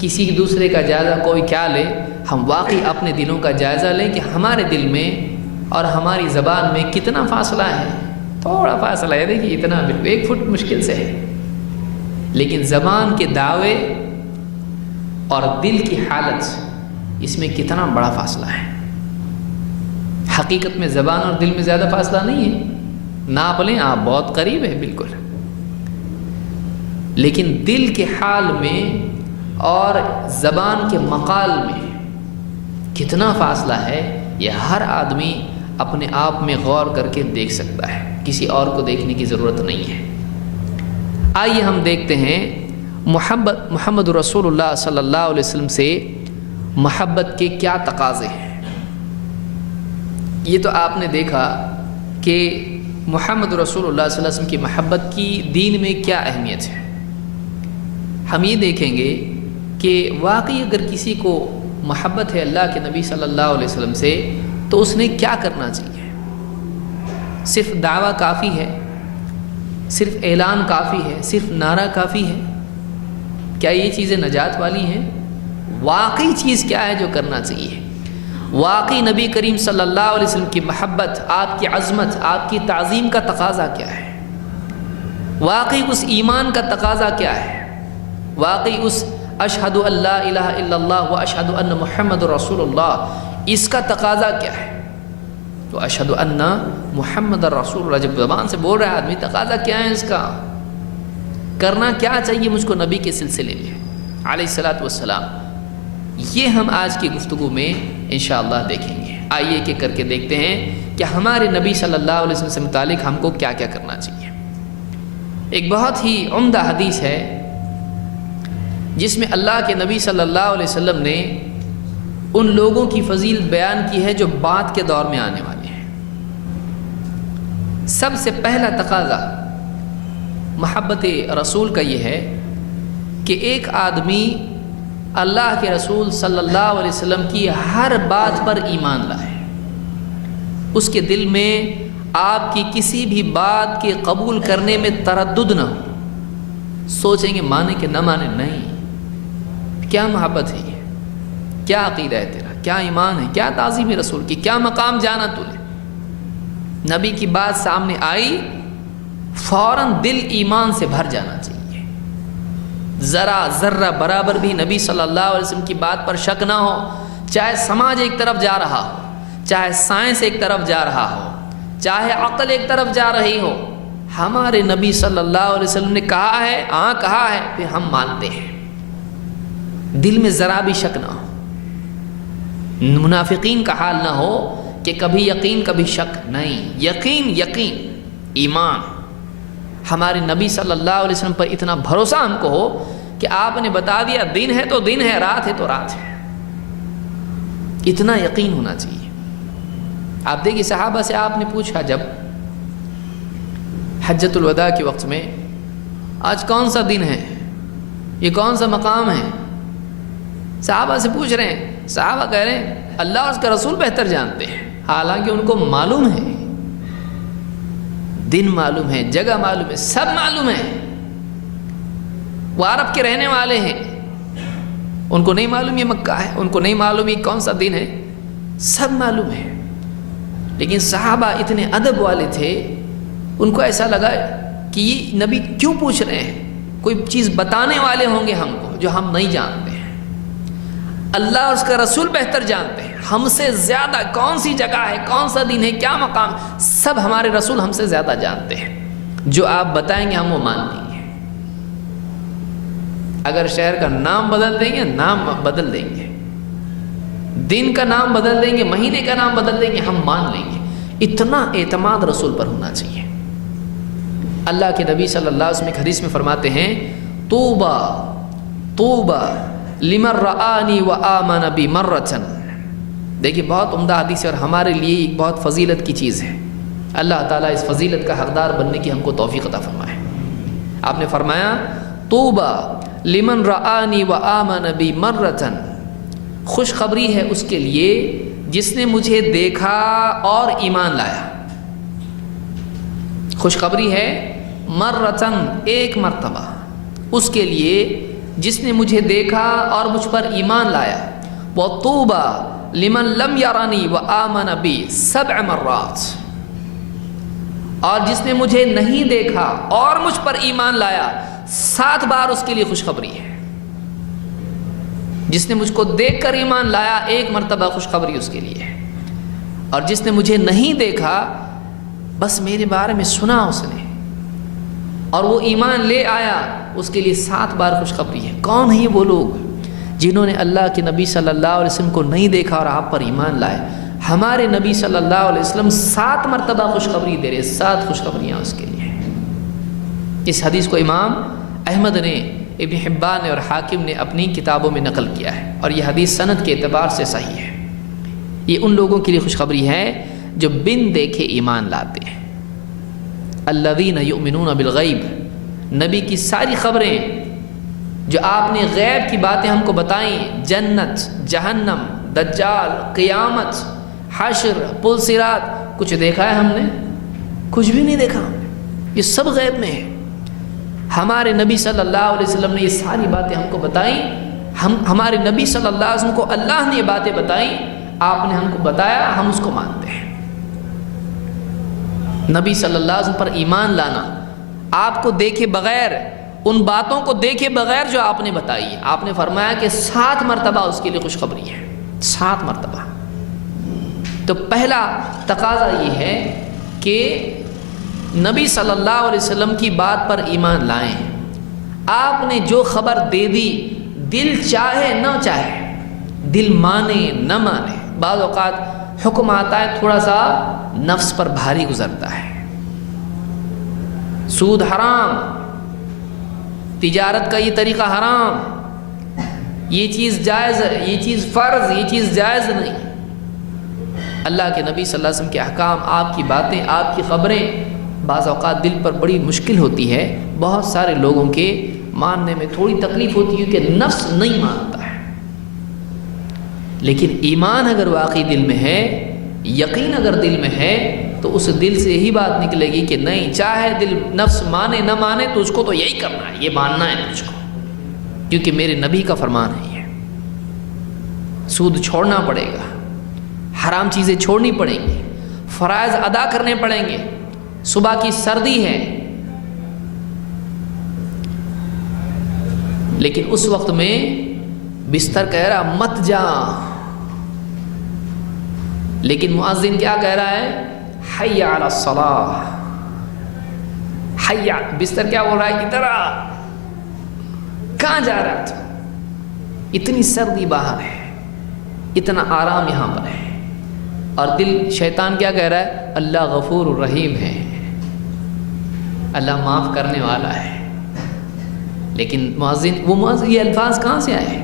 کسی دوسرے کا جائزہ کوئی کیا لے, ہم واقعی اپنے دلوں کا جائزہ لیں کہ ہمارے دل میں اور ہماری زبان میں کتنا فاصلہ ہے. تھوڑا فاصلہ ہے, دیکھیے اتنا, بالکل 1 فٹ مشکل سے ہے. لیکن زبان کے دعوے اور دل کی حالت اس میں کتنا بڑا فاصلہ ہے۔ حقیقت میں زبان اور دل میں زیادہ فاصلہ نہیں ہے، ناپ لیں آپ، بہت قریب ہے بالکل، لیکن دل کے حال میں اور زبان کے مقال میں کتنا فاصلہ ہے، یہ ہر آدمی اپنے آپ میں غور کر کے دیکھ سکتا ہے، کسی اور کو دیکھنے کی ضرورت نہیں ہے۔ آئیے ہم دیکھتے ہیں محمد رسول اللہ صلی اللہ علیہ وسلم سے محبت کے کیا تقاضے ہیں۔ یہ تو آپ نے دیکھا کہ محمد رسول اللہ صلی اللہ علیہ وسلم کی محبت کی دین میں کیا اہمیت ہے۔ ہم یہ دیکھیں گے کہ واقعی اگر کسی کو محبت ہے اللہ کے نبی صلی اللہ علیہ وسلم سے تو اس نے کیا کرنا چاہیے۔ صرف دعویٰ کافی ہے، صرف اعلان کافی ہے، صرف نعرہ کافی ہے؟ کیا یہ چیزیں نجات والی ہیں؟ واقعی چیز کیا ہے جو کرنا چاہیے؟ واقعی نبی کریم صلی اللہ علیہ وسلم کی محبت، آپ کی عظمت، آپ کی تعظیم کا تقاضا کیا ہے؟ واقعی اس ایمان کا تقاضا کیا ہے؟ واقعی اس اشہد ان لا الہ الا اللہ و اشہد ان محمد رسول اللہ اس کا تقاضا کیا ہے؟ تو اشہد ان محمد رسول اللہ جب زبان سے بول رہا ہے آدمی، تقاضا کیا ہے اس کا؟ کرنا کیا چاہیے مجھ کو نبی کے سلسلے میں علیہ الصلوۃ والسلام؟ یہ ہم آج کی گفتگو میں انشاءاللہ دیکھیں گے۔ آئیے کہ کر کے دیکھتے ہیں کہ ہمارے نبی صلی اللہ علیہ وسلم سے متعلق ہم کو کیا کیا کرنا چاہیے۔ ایک بہت ہی عمدہ حدیث ہے جس میں اللہ کے نبی صلی اللہ علیہ وسلم نے ان لوگوں کی فضیلت بیان کی ہے جو بعد کے دور میں آنے والے ہیں۔ سب سے پہلا تقاضا محبت رسول کا یہ ہے کہ ایک آدمی اللہ کے رسول صلی اللہ علیہ وسلم کی ہر بات پر ایمان لائے، اس کے دل میں آپ کی کسی بھی بات کے قبول کرنے میں تردد نہ ہو، سوچیں گے مانے کہ نہ مانے، نہیں۔ کیا محبت ہے یہ؟ کیا عقیدہ ہے تیرا؟ کیا ایمان ہے؟ کیا تعظیم رسول کی؟ کیا مقام جانا تو نے؟ نبی کی بات سامنے آئی، فوراً دل ایمان سے بھر جانا چاہیے، ذرا ذرہ برابر بھی نبی صلی اللہ علیہ وسلم کی بات پر شک نہ ہو، چاہے سماج ایک طرف جا رہا ہو، چاہے سائنس ایک طرف جا رہا ہو، چاہے عقل ایک طرف جا رہی ہو، ہمارے نبی صلی اللہ علیہ وسلم نے کہا ہے، ہاں کہا ہے، پھر ہم مانتے ہیں، دل میں ذرا بھی شک نہ ہو۔ منافقین کا حال نہ ہو کہ کبھی یقین کبھی شک، نہیں، یقین یقین ایمان۔ ہمارے نبی صلی اللہ علیہ وسلم پر اتنا بھروسہ ہم کو ہو کہ آپ نے بتا دیا دن ہے تو دن ہے، رات ہے تو رات ہے، اتنا یقین ہونا چاہیے۔ آپ دیکھیے صحابہ سے آپ نے پوچھا جب حجۃ الوداع کے وقت میں، آج کون سا دن ہے، یہ کون سا مقام ہے؟ صحابہ سے پوچھ رہے ہیں، صحابہ کہہ رہے ہیں اللہ اور اس کا رسول بہتر جانتے ہیں، حالانکہ ان کو معلوم ہے، دن معلوم ہے، جگہ معلوم ہے، سب معلوم ہے۔ وہ عرب کے رہنے والے ہیں، ان کو نہیں معلوم یہ مکہ ہے، ان کو نہیں معلوم یہ کون سا دن ہے، سب معلوم ہے۔ لیکن صحابہ اتنے ادب والے تھے، ان کو ایسا لگا کہ یہ نبی کیوں پوچھ رہے ہیں، کوئی چیز بتانے والے ہوں گے ہم کو جو ہم نہیں جانتے ہیں۔ اللہ اور اس کا رسول بہتر جانتے ہیں، ہم سے زیادہ کون سی جگہ ہے، کون سا دن ہے، کیا مقام، سب ہمارے رسول ہم سے زیادہ جانتے ہیں، جو آپ بتائیں گے ہم وہ مان لیں گے۔ اگر شہر کا نام بدل دیں گے، نام بدل دیں گے، دن کا نام بدل دیں گے، مہینے کا نام بدل دیں گے، ہم مان لیں گے۔ اتنا اعتماد رسول پر ہونا چاہیے۔ اللہ کے نبی صلی اللہ علیہ وسلم ایک حدیث میں فرماتے ہیں، طوبا طوبا لمن رآنی وآمن بی مرتن۔ دیکھیے بہت عمدہ حدیث ہے اور ہمارے لیے ایک بہت فضیلت کی چیز ہے۔ اللہ تعالیٰ اس فضیلت کا حقدار بننے کی ہم کو توفیق عطا فرمائے۔ آپ نے فرمایا طوبا لمن رآنی وآمن بی مرتن، خوشخبری ہے اس کے لیے جس نے مجھے دیکھا اور ایمان لایا۔ خوشخبری ہے مرتن، ایک مرتبہ، اس کے لیے جس نے مجھے دیکھا اور مجھ پر ایمان لایا۔ وطوبى لمن لم يرني وآمن بي 7 مرات، اور جس نے مجھے نہیں دیکھا اور مجھ پر ایمان لایا 7 بار اس کے لیے خوشخبری ہے. جس نے مجھ کو دیکھ کر ایمان لایا 1 مرتبہ خوشخبری اس کے لیے ہے، اور جس نے مجھے نہیں دیکھا بس میرے بارے میں سنا اس نے اور وہ ایمان لے آیا، اس کے لیے 7 بار خوشخبری ہے. کون ہیں وہ لوگ جنہوں نے اللہ کے نبی صلی اللہ علیہ وسلم کو نہیں دیکھا اور آپ پر ایمان لائے؟ ہمارے نبی صلی اللہ علیہ وسلم 7 مرتبہ خوشخبری دے رہے، 7 خوشخبریاں اس کے لیے. اس حدیث کو امام احمد نے، ابن حبان نے اور حاکم نے اپنی کتابوں میں نقل کیا ہے، اور یہ حدیث سند کے اعتبار سے صحیح ہے. یہ ان لوگوں کے لیے خوشخبری ہے جو بن دیکھے ایمان لاتے ہیں. الذین یؤمنون بالغیب، نبی کی ساری خبریں جو آپ نے غیب کی باتیں ہم کو بتائیں، جنت، جہنم، دجال، قیامت، حشر، پل صراط، کچھ دیکھا ہے ہم نے؟ کچھ بھی نہیں دیکھا. یہ سب غیب میں ہے. ہمارے نبی صلی اللہ علیہ وسلم نے یہ ساری باتیں ہم کو بتائیں. ہمارے نبی صلی اللہ علیہ وسلم کو اللہ نے یہ باتیں بتائیں، آپ نے ہم کو بتایا، ہم اس کو مانتے ہیں. نبی صلی اللہ علیہ وسلم پر ایمان لانا، آپ کو دیکھے بغیر، ان باتوں کو دیکھے بغیر جو آپ نے بتائی ہے. آپ نے فرمایا کہ 7 مرتبہ اس کے لیے خوشخبری ہے، 7 مرتبہ. تو پہلا تقاضا یہ ہے کہ نبی صلی اللہ علیہ وسلم کی بات پر ایمان لائیں. آپ نے جو خبر دے دی، دل چاہے نہ چاہے، دل مانے نہ مانے، بعض اوقات حکم آتا ہے تھوڑا سا نفس پر بھاری گزرتا ہے. سود حرام، تجارت کا یہ طریقہ حرام، یہ چیز جائز ہے، یہ چیز فرض، یہ چیز جائز نہیں. اللہ کے نبی صلی اللہ علیہ وسلم کے احکام، آپ کی باتیں، آپ کی خبریں بعض اوقات دل پر بڑی مشکل ہوتی ہے. بہت سارے لوگوں کے ماننے میں تھوڑی تکلیف ہوتی ہے کہ نفس نہیں مانتا ہے. لیکن ایمان اگر واقعی دل میں ہے، یقین اگر دل میں ہے، تو اس دل سے یہی بات نکلے گی کہ نہیں، چاہے دل نفس مانے نہ مانے تو اس کو تو یہی کرنا ہے، یہ ماننا ہے تجھ کو، کیونکہ میرے نبی کا فرمان ہے. یہ سود چھوڑنا پڑے گا، حرام چیزیں چھوڑنی پڑیں گی، فرائض ادا کرنے پڑیں گے. صبح کی سردی ہے، لیکن اس وقت میں بستر کہہ رہا مت جا، لیکن مؤذن کیا کہہ رہا ہے؟ حی علی الصلاۃ. حی، بستر کیا بول رہا ہے؟ ادھر آ. کہاں جا رہا تھا؟ اتنی سردی باہر ہے، اتنا آرام یہاں پر ہے، اور دل شیطان کیا کہہ رہا ہے؟ اللہ غفور الرحیم ہے، اللہ معاف کرنے والا ہے. لیکن مؤذن، یہ الفاظ کہاں سے آئے؟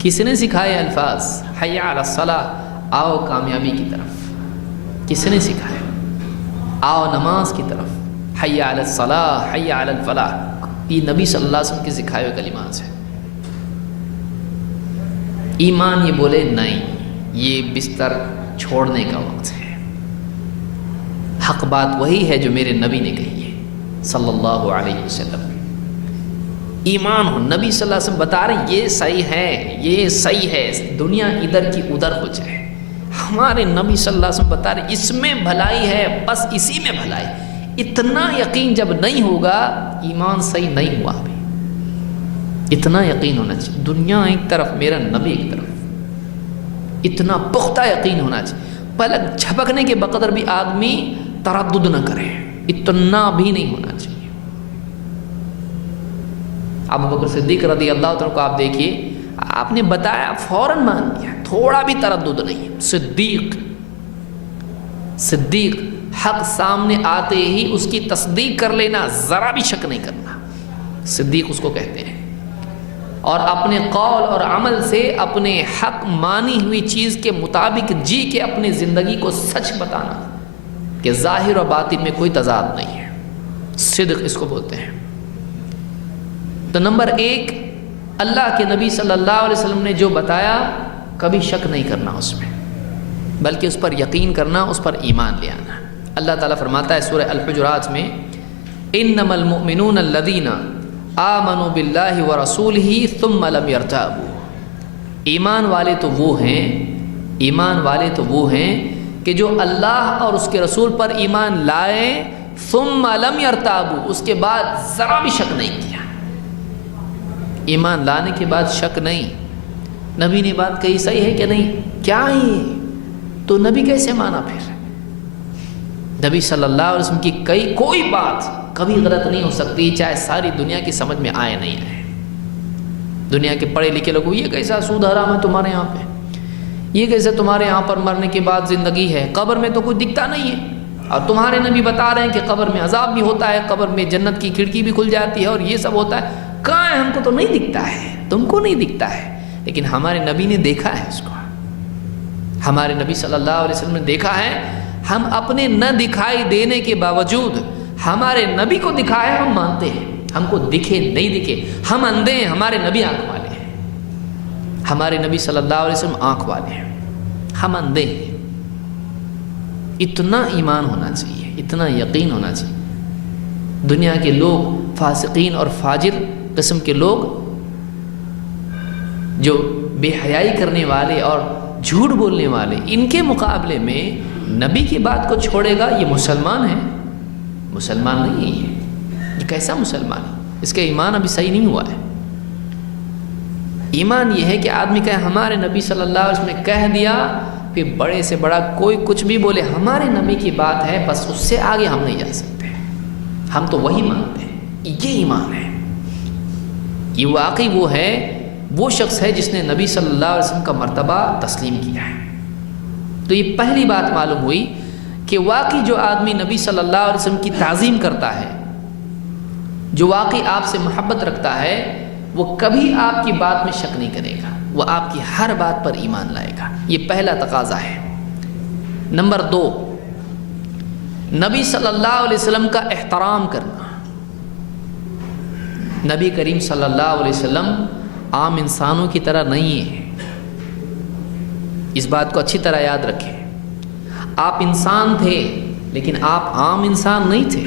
کس نے سکھائے الفاظ؟ حی علی الصلاۃ، آؤ کامیابی کی طرف. کس نے سکھایا؟ آؤ نماز کی طرف. حی علی الصلاۃ، حی علی الفلاح، یہ نبی صلی اللہ علیہ وسلم کے سکھائے ہوئے کلمات ہیں. ایمان یہ بولے نہیں، یہ بستر چھوڑنے کا وقت ہے. حق بات وہی ہے جو میرے نبی نے کہی ہے صلی اللہ علیہ وسلم. ایمان ہو، نبی صلی اللہ علیہ وسلم بتا رہے ہیں یہ صحیح ہے، یہ صحیح ہے، دنیا ادھر کی ادھر ہو جائے. ہمارے نبی صلی اللہ علیہ وسلم بتا رہے ہیں اس میں بھلائی ہے، بس اسی میں بھلائی. اتنا یقین جب نہیں ہوگا، ایمان صحیح نہیں ہوا. ابھی اتنا یقین ہونا چاہیے، دنیا ایک طرف، میرا نبی ایک طرف، اتنا پختہ یقین ہونا چاہیے. پلک جھپکنے کے بقدر بھی آدمی تردد نہ کرے، اتنا بھی نہیں ہونا چاہیے. ابو بکر صدیق رضی اللہ عنہ کو آپ دیکھیے، آپ نے بتایا فوراً مان لیا، تھوڑا بھی تردد نہیں. صدیق حق سامنے آتے ہی اس کی تصدیق کر لینا، ذرا بھی شک نہیں کرنا، صدیق اس کو کہتے ہیں. اور اپنے قول اور عمل سے اپنے حق مانی ہوئی چیز کے مطابق جی کے اپنی زندگی کو سچ بتانا کہ ظاہر و باطن میں کوئی تضاد نہیں ہے. صدق اس کو بولتے ہیں. تو نمبر 1، اللہ کے نبی صلی اللہ علیہ وسلم نے جو بتایا کبھی شک نہیں کرنا اس میں، بلکہ اس پر یقین کرنا، اس پر ایمان لے آنا. اللہ تعالیٰ فرماتا ہے سورہ الحجرات میں، انما المؤمنون الذین آمنوا باللہ ورسولہ ثم لم یرتابوا. ایمان والے تو وہ ہیں کہ جو اللہ اور اس کے رسول پر ایمان لائے، ثم لم یرتابوا، اس کے بعد ذرا بھی شک نہیں کیا. ایمان لانے کے بعد شک نہیں، نبی نے بات کہی صحیح ہے کہ نہیں، کیا ہی تو نبی کیسے مانا؟ پھر نبی صلی اللہ علیہ وسلم کی کوئی بات کبھی غلط نہیں ہو سکتی، چاہے ساری دنیا کی سمجھ میں آئے نہیں آئے۔ دنیا کے پڑھے لکھے لوگوں، یہ کیسا سود حرام ہے تمہارے یہاں پہ، یہ کیسے تمہارے یہاں پر مرنے کے بعد زندگی ہے، قبر میں تو کچھ دکھتا نہیں ہے، اور تمہارے نبی بتا رہے ہیں کہ قبر میں عذاب بھی ہوتا ہے، قبر میں جنت کی کھڑکی بھی کھل جاتی ہے اور یہ سب ہوتا ہے، کہاں ہے؟ ہم کو تو نہیں دکھتا ہے، تم کو نہیں دکھتا ہے، لیکن ہمارے نبی نے دیکھا ہے اس کو، ہمارے نبی صلی اللہ علیہ وسلم نے دیکھا ہے۔ ہم اپنے نہ دکھائی دینے کے باوجود ہمارے نبی کو دکھا ہے، ہم مانتے ہیں، ہم کو دکھے نہیں دکھے، ہم اندھے ہیں، ہمارے نبی آنکھ والے ہیں، ہمارے نبی صلی اللہ علیہ وسلم آنکھ والے ہیں، ہم اندھے ہیں۔ اتنا ایمان ہونا چاہیے، اتنا یقین ہونا چاہیے۔ دنیا کے لوگ، فاسقین اور فاجر قسم کے لوگ جو بے حیائی کرنے والے اور جھوٹ بولنے والے، ان کے مقابلے میں نبی کی بات کو چھوڑے گا، یہ مسلمان ہے؟ مسلمان نہیں ہے، یہ کیسا مسلمان ہے؟ اس کا ایمان ابھی صحیح نہیں ہوا ہے۔ ایمان یہ ہے کہ آدمی کہے ہمارے نبی صلی اللہ علیہ وسلم نے کہہ دیا، پھر بڑے سے بڑا کوئی کچھ بھی بولے، ہمارے نبی کی بات ہے، بس اس سے آگے ہم نہیں جا سکتے، ہم تو وہی مانتے ہیں۔ یہ ایمان ہے، یہ واقعی وہ ہے، وہ شخص ہے جس نے نبی صلی اللہ علیہ وسلم کا مرتبہ تسلیم کیا ہے۔ تو یہ پہلی بات معلوم ہوئی کہ واقعی جو آدمی نبی صلی اللہ علیہ وسلم کی تعظیم کرتا ہے، جو واقعی آپ سے محبت رکھتا ہے، وہ کبھی آپ کی بات میں شک نہیں کرے گا، وہ آپ کی ہر بات پر ایمان لائے گا۔ یہ پہلا تقاضا ہے۔ نمبر 2، نبی صلی اللہ علیہ وسلم کا احترام کرنا۔ نبی کریم صلی اللہ علیہ وسلم عام انسانوں کی طرح نہیں ہے، اس بات کو اچھی طرح یاد رکھیں۔ آپ انسان تھے لیکن آپ عام انسان نہیں تھے،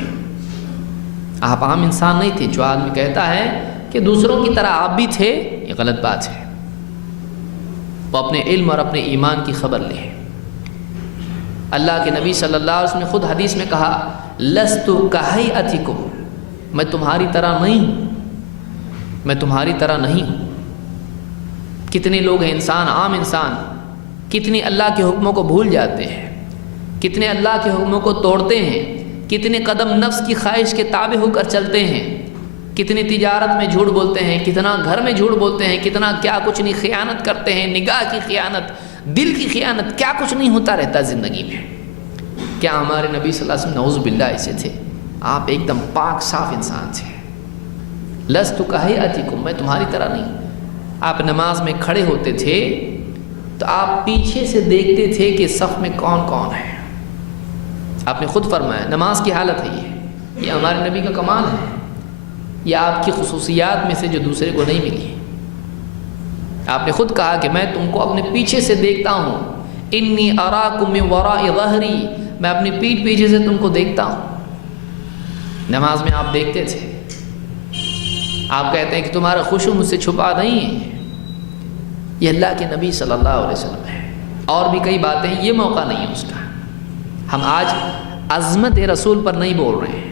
آپ عام انسان نہیں تھے۔ جو آدمی کہتا ہے کہ دوسروں کی طرح آپ بھی تھے، یہ غلط بات ہے۔ وہ اپنے علم اور اپنے ایمان کی خبر لے۔ اللہ کے نبی صلی اللہ علیہ وسلم نے خود حدیث میں کہا، لست کہیئتکم، میں تمہاری طرح نہیں ہوں، میں تمہاری طرح نہیں ہوں۔ کتنے لوگ ہیں انسان، عام انسان، کتنے اللہ کے حکموں کو بھول جاتے ہیں، کتنے اللہ کے حکموں کو توڑتے ہیں، کتنے قدم نفس کی خواہش کے تابع ہو کر چلتے ہیں، کتنی تجارت میں جھوٹ بولتے ہیں، کتنا گھر میں جھوٹ بولتے ہیں، کتنا کیا کچھ نہیں خیانت کرتے ہیں، نگاہ کی خیانت، دل کی خیانت، کیا کچھ نہیں ہوتا رہتا زندگی میں۔ کیا ہمارے نبی صلی اللہ علیہ وسلم نعوذ باللہ ایسے تھے؟ آپ ایک دم پاک صاف انسان تھے۔ لست کہیئتکم، میں تمہاری طرح نہیں۔ آپ نماز میں کھڑے ہوتے تھے تو آپ پیچھے سے دیکھتے تھے کہ صف میں کون کون ہے۔ آپ نے خود فرمایا، نماز کی حالت ہے یہ ہمارے نبی کا کمال ہے، یہ آپ کی خصوصیات میں سے جو دوسرے کو نہیں ملی۔ آپ نے خود کہا کہ میں تم کو اپنے پیچھے سے دیکھتا ہوں، انی اراکم من وراء ظہری، میں اپنی پیٹھ پیچھے سے تم کو دیکھتا ہوں۔ نماز میں آپ دیکھتے تھے، آپ کہتے ہیں کہ تمہارا خشوع مجھ سے چھپا نہیں ہے۔ یہ اللہ کے نبی صلی اللہ علیہ وسلم ہے۔ اور بھی کئی باتیں ہیں، یہ موقع نہیں ہے اس کا۔ ہم آج عظمت رسول پر نہیں بول رہے ہیں،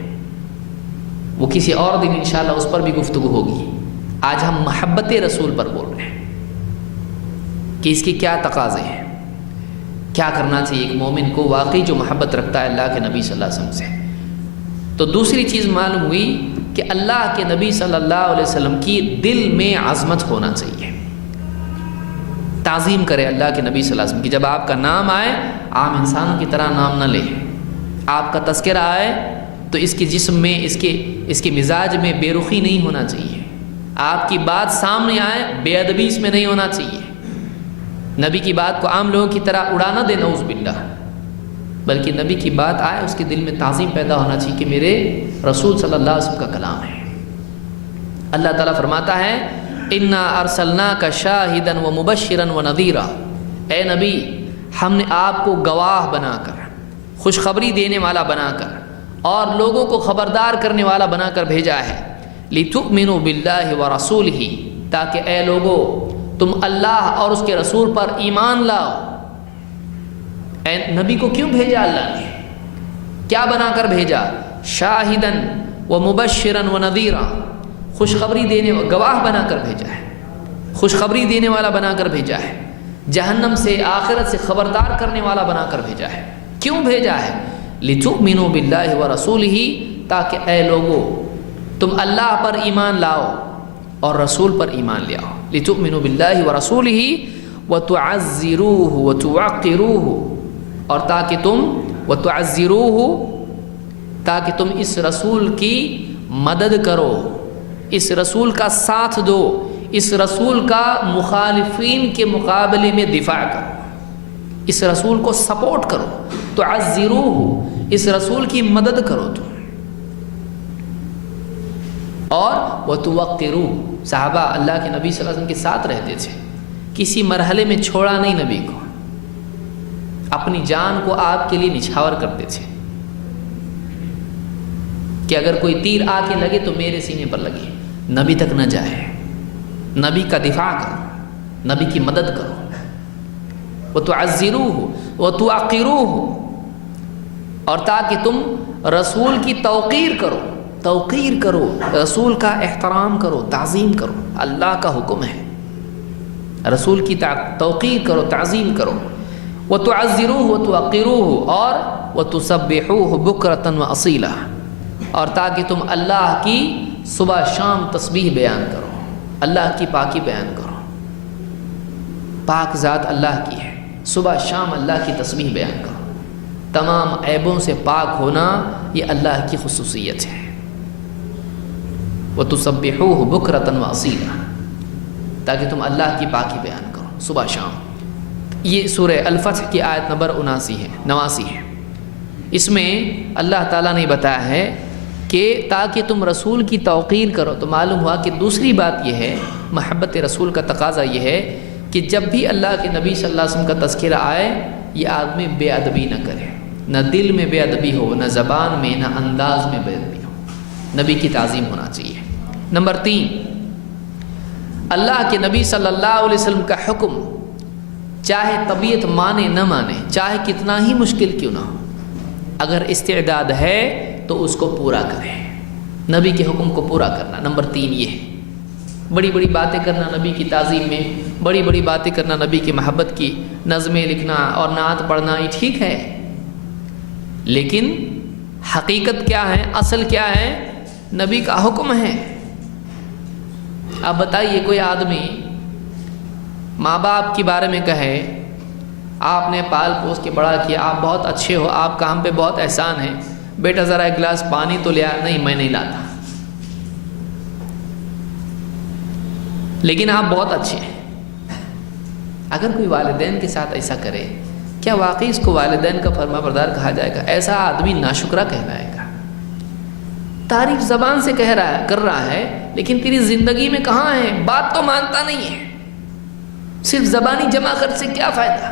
وہ کسی اور دن انشاءاللہ اس پر بھی گفتگو ہوگی۔ آج ہم محبت رسول پر بول رہے ہیں کہ اس کی کیا تقاضے ہیں، کیا کرنا چاہیے ایک مومن کو واقعی جو محبت رکھتا ہے اللہ کے نبی صلی اللہ علیہ وسلم سے۔ تو دوسری چیز معلوم ہوئی کہ اللہ کے نبی صلی اللہ علیہ وسلم کی دل میں عظمت ہونا چاہیے، تعظیم کرے اللہ کے نبی صلی اللہ علیہ وسلم کی۔ جب آپ کا نام آئے، عام انسانوں کی طرح نام نہ لے۔ آپ کا تذکرہ آئے تو اس کے جسم میں، اس کے مزاج میں بے رخی نہیں ہونا چاہیے۔ آپ کی بات سامنے آئے، بے ادبی اس میں نہیں ہونا چاہیے۔ نبی کی بات کو عام لوگوں کی طرح اڑا نہ دے، نعوذ باللہ، بلکہ نبی کی بات آئے اس کے دل میں تعظیم پیدا ہونا چاہیے کہ میرے رسول صلی اللہ علیہ وسلم کا کلام ہے۔ اللہ تعالیٰ فرماتا ہے، انا ارسلناک شاہدا ومبشرا ونذیرا، اے نبی ہم نے آپ کو گواہ بنا کر، خوشخبری دینے والا بنا کر اور لوگوں کو خبردار کرنے والا بنا کر بھیجا ہے۔ لتؤمنوا باللہ ورسولہ، تاکہ اے لوگو تم اللہ اور اس کے رسول پر ایمان لاؤ۔ اے نبی کو کیوں بھیجا اللہ نے؟ کیا بنا کر بھیجا؟ شاہدن و مبشرا و نذیرا، خوشخبری دینے گواہ بنا کر بھیجا ہے، خوشخبری دینے والا بنا کر بھیجا ہے، جہنم سے آخرت سے خبردار کرنے والا بنا کر بھیجا ہے۔ کیوں بھیجا ہے؟ لِتُؤْمِنُوا بِاللَّهِ وَرَسُولِهِ، تاکہ اے لوگو تم اللہ پر ایمان لاؤ اور رسول پر ایمان لے آؤ۔ لِتُؤْمِنُوا بِاللَّهِ وَرَسُولِهِ وَتُعَزِّرُوهُ وَتُوَقِّرُوهُ، اور تاکہ تم وَتُعَزِّرُوهُ، تاکہ تم اس رسول کی مدد کرو، اس رسول کا ساتھ دو، اس رسول کا مخالفین کے مقابلے میں دفاع کرو، اس رسول کو سپورٹ کرو۔ تعزروہ، اس رسول کی مدد کرو تم۔ اور وتوقروہ، صحابہ اللہ کے نبی صلی اللہ علیہ وسلم کے ساتھ رہتے تھے، کسی مرحلے میں چھوڑا نہیں نبی کو، اپنی جان کو آپ کے لیے نچھاور کرتے تھے کہ اگر کوئی تیر آ کے لگے تو میرے سینے پر لگے، نبی تک نہ جائے، نبی کا دفاع کرو، نبی کی مدد کرو۔ وَتُعَزِّرُوهُ وَتُوَقِّرُوهُ، اور تاکہ تم رسول کی توقیر کرو، توقیر کرو، رسول کا احترام کرو، تعظیم کرو، اللہ کا حکم ہے، رسول کی توقیر کرو، تعظیم کرو۔ وَتُعَزِّرُوهُ وَتُوَقِّرُوهُ، اور وَتُسَبِّحُوهُ بُكْرَةً وَأَصِيلًا، اور تاکہ تم اللہ کی صبح شام تسبیح بیان کرو، اللہ کی پاکی بیان کرو، پاک ذات اللہ کی ہے، صبح شام اللہ کی تسبیح بیان کرو، تمام عیبوں سے پاک ہونا یہ اللہ کی خصوصیت ہے۔ وَتُسَبِّحُوهُ بُكْرَةً وَأَصِيلًا، تاکہ تم اللہ کی پاکی بیان کرو صبح شام۔ یہ سورہ الفتح کی آیت نمبر 89 ہے۔ اس میں اللہ تعالیٰ نے بتایا ہے کہ تاکہ تم رسول کی توقیر کرو، تو معلوم ہوا کہ دوسری بات یہ ہے، محبت رسول کا تقاضا یہ ہے کہ جب بھی اللہ کے نبی صلی اللہ علیہ وسلم کا تذکرہ آئے، یہ آدمی بے ادبی نہ کرے، نہ دل میں بے ادبی ہو، نہ زبان میں، نہ انداز میں بے ادبی ہو، نبی کی تعظیم ہونا چاہیے۔ نمبر 3، اللہ کے نبی صلی اللہ علیہ وسلم کا حکم چاہے طبیعت مانے نہ مانے، چاہے کتنا ہی مشکل کیوں نہ ہو، اگر استعداد ہے تو اس کو پورا کریں، نبی کے حکم کو پورا کرنا۔ نمبر 3 یہ ہے، بڑی بڑی باتیں کرنا نبی کی تعظیم میں، بڑی بڑی باتیں کرنا نبی کی محبت کی، نظمیں لکھنا اور نعت پڑھنا یہ ٹھیک ہے، لیکن حقیقت کیا ہے، اصل کیا ہے؟ نبی کا حکم ہے۔ اب بتائیے کوئی آدمی ماں باپ کے بارے میں کہے آپ نے پال پوس کے بڑا کیا، آپ بہت اچھے ہو، آپ کا ہم پہ بہت احسان ہے، بیٹا ذرا ایک گلاس پانی تو لیا، نہیں میں نہیں لاتا، لیکن آپ بہت اچھے ہیں۔ اگر کوئی والدین کے ساتھ ایسا کرے، کیا واقعی اس کو والدین کا فرما بردار کہا جائے گا؟ ایسا آدمی ناشکرا کہلائے گا۔ تعریف زبان سے کر رہا ہے، لیکن تیری زندگی میں کہاں ہے؟ بات تو مانتا نہیں ہے، صرف زبانی جمع کر سے کیا فائدہ؟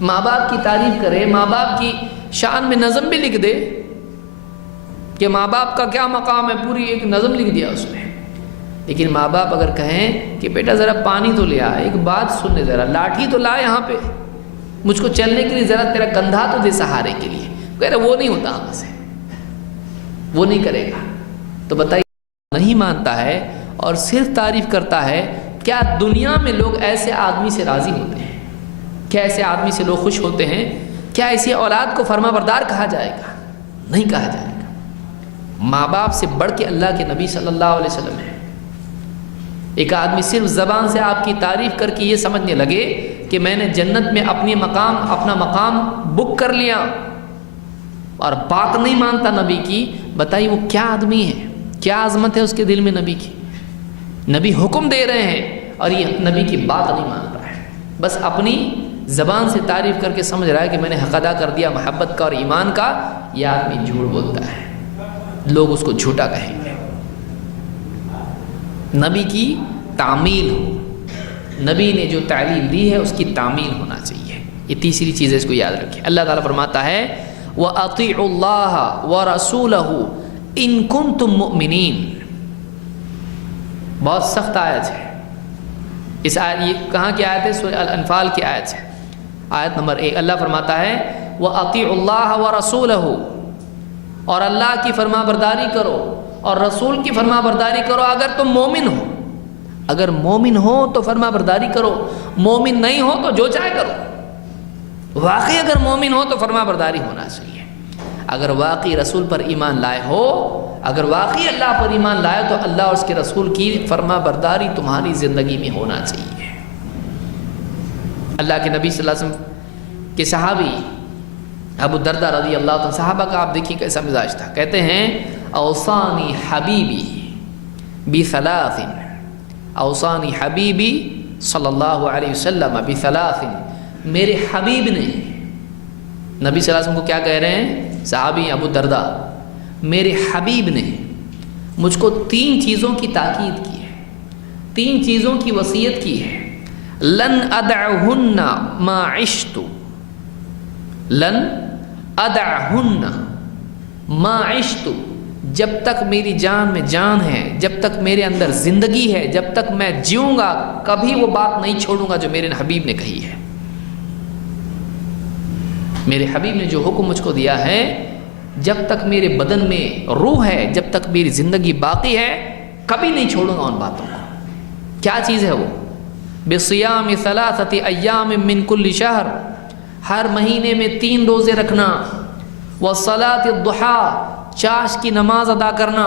ماں باپ کی تعریف کرے، ماں باپ کی شان میں نظم بھی لکھ دے کہ ماں باپ کا کیا مقام ہے، پوری ایک نظم لکھ دیا اس نے، لیکن ماں باپ اگر کہیں کہ بیٹا ذرا پانی تو لیا، ایک بات سن لے، ذرا لاٹھی تو لا یہاں پہ، مجھ کو چلنے کے لیے ذرا تیرا کندھا تو دے سہارے کے لیے، کہہ رہے وہ نہیں ہوتا ہم سے، وہ نہیں کرے گا، تو بتائیے نہیں مانتا ہے اور صرف تعریف کرتا ہے، کیا دنیا میں لوگ ایسے آدمی سے راضی ہوتے ہیں؟ کیا ایسے آدمی سے لوگ خوش ہوتے ہیں؟ کیا ایسی اولاد کو فرما بردار کہا جائے گا؟ نہیں کہا جائے گا۔ ماں باپ سے بڑھ کے اللہ کے نبی صلی اللہ علیہ وسلم ہے۔ ایک آدمی صرف زبان سے آپ کی تعریف کر کے یہ سمجھنے لگے کہ میں نے جنت میں اپنا مقام بک کر لیا اور بات نہیں مانتا نبی کی، بتائیے وہ کیا آدمی ہے، کیا عظمت ہے اس کے دل میں نبی کی؟ نبی حکم دے رہے ہیں اور یہ نبی کی بات نہیں مانتا ہے، بس اپنی زبان سے تعریف کر کے سمجھ رہا ہے کہ میں نے حق ادا کر دیا محبت کا اور ایمان کا۔ یہ آدمی جھوٹ بولتا ہے، لوگ اس کو جھوٹا کہیں گے۔ نبی کی تعمیل ہو، نبی نے جو تعلیم دی ہے اس کی تعمیل ہونا چاہیے۔ یہ تیسری چیز ہے، اس کو یاد رکھیں۔ اللہ تعالیٰ فرماتا ہے وَأَطِيعُوا اللَّهَ وَرَسُولَهُ إِن كُنتُم مُؤْمِنِينَ۔ بہت سخت آیت ہے اس آیت، یہ کہاں کی آیت ہے؟ سورہ الانفال کی آیت ہے، آیت نمبر 1۔ اللہ فرماتا ہے وَأَطِيعُوا اللَّهَ وَرَسُولَهُ، اور اللہ کی فرما برداری کرو، اور رسول کی فرما برداری کرو اگر تم مومن ہو. اگر مومن ہو تو فرما برداری کرو، مومن نہیں ہو تو جو چاہے کرو. واقعی اگر مومن ہو تو فرما برداری ہونا چاہیے. اگر واقعی رسول پر ایمان لائے ہو، اگر واقعی اللہ پر ایمان لائے تو اللہ اور اس کے رسول کی فرما برداری تمہاری زندگی میں ہونا چاہیے. اللہ کے نبی صلی اللہ علیہ وسلم کے صحابی ابو الدرداء رضی اللہ عنہ، صحابہ کا آپ دیکھیے کیسا مزاج تھا. کہتے ہیں اوصانی حبیبی بثلاث، اوصانی حبیبی صلی اللہ علیہ وسلم بثلاث، میرے حبیب نے، نبی صلی اللہ علیہ وسلم کو کیا کہہ رہے ہیں صحابی ابو الدرداء، میرے حبیب نے مجھ کو 3 چیزوں کی تاکید کی ہے، 3 چیزوں کی وصیت کی ہے. لن ادعہن ما عشت، لن ادعہن ما عشت، جب تک میری جان میں جان ہے، جب تک میرے اندر زندگی ہے، جب تک میں جیوں گا کبھی وہ بات نہیں چھوڑوں گا جو میرے حبیب نے کہی ہے. میرے حبیب نے جو حکم مجھ کو دیا ہے، جب تک میرے بدن میں روح ہے، جب تک میری زندگی باقی ہے، کبھی نہیں چھوڑوں گا ان باتوں کو. کیا چیز ہے وہ؟ بصیام 3 ایام من کل شہر، ہر مہینے میں 3 روزے رکھنا. وصلاۃ الضحیٰ، چاش کی نماز ادا کرنا.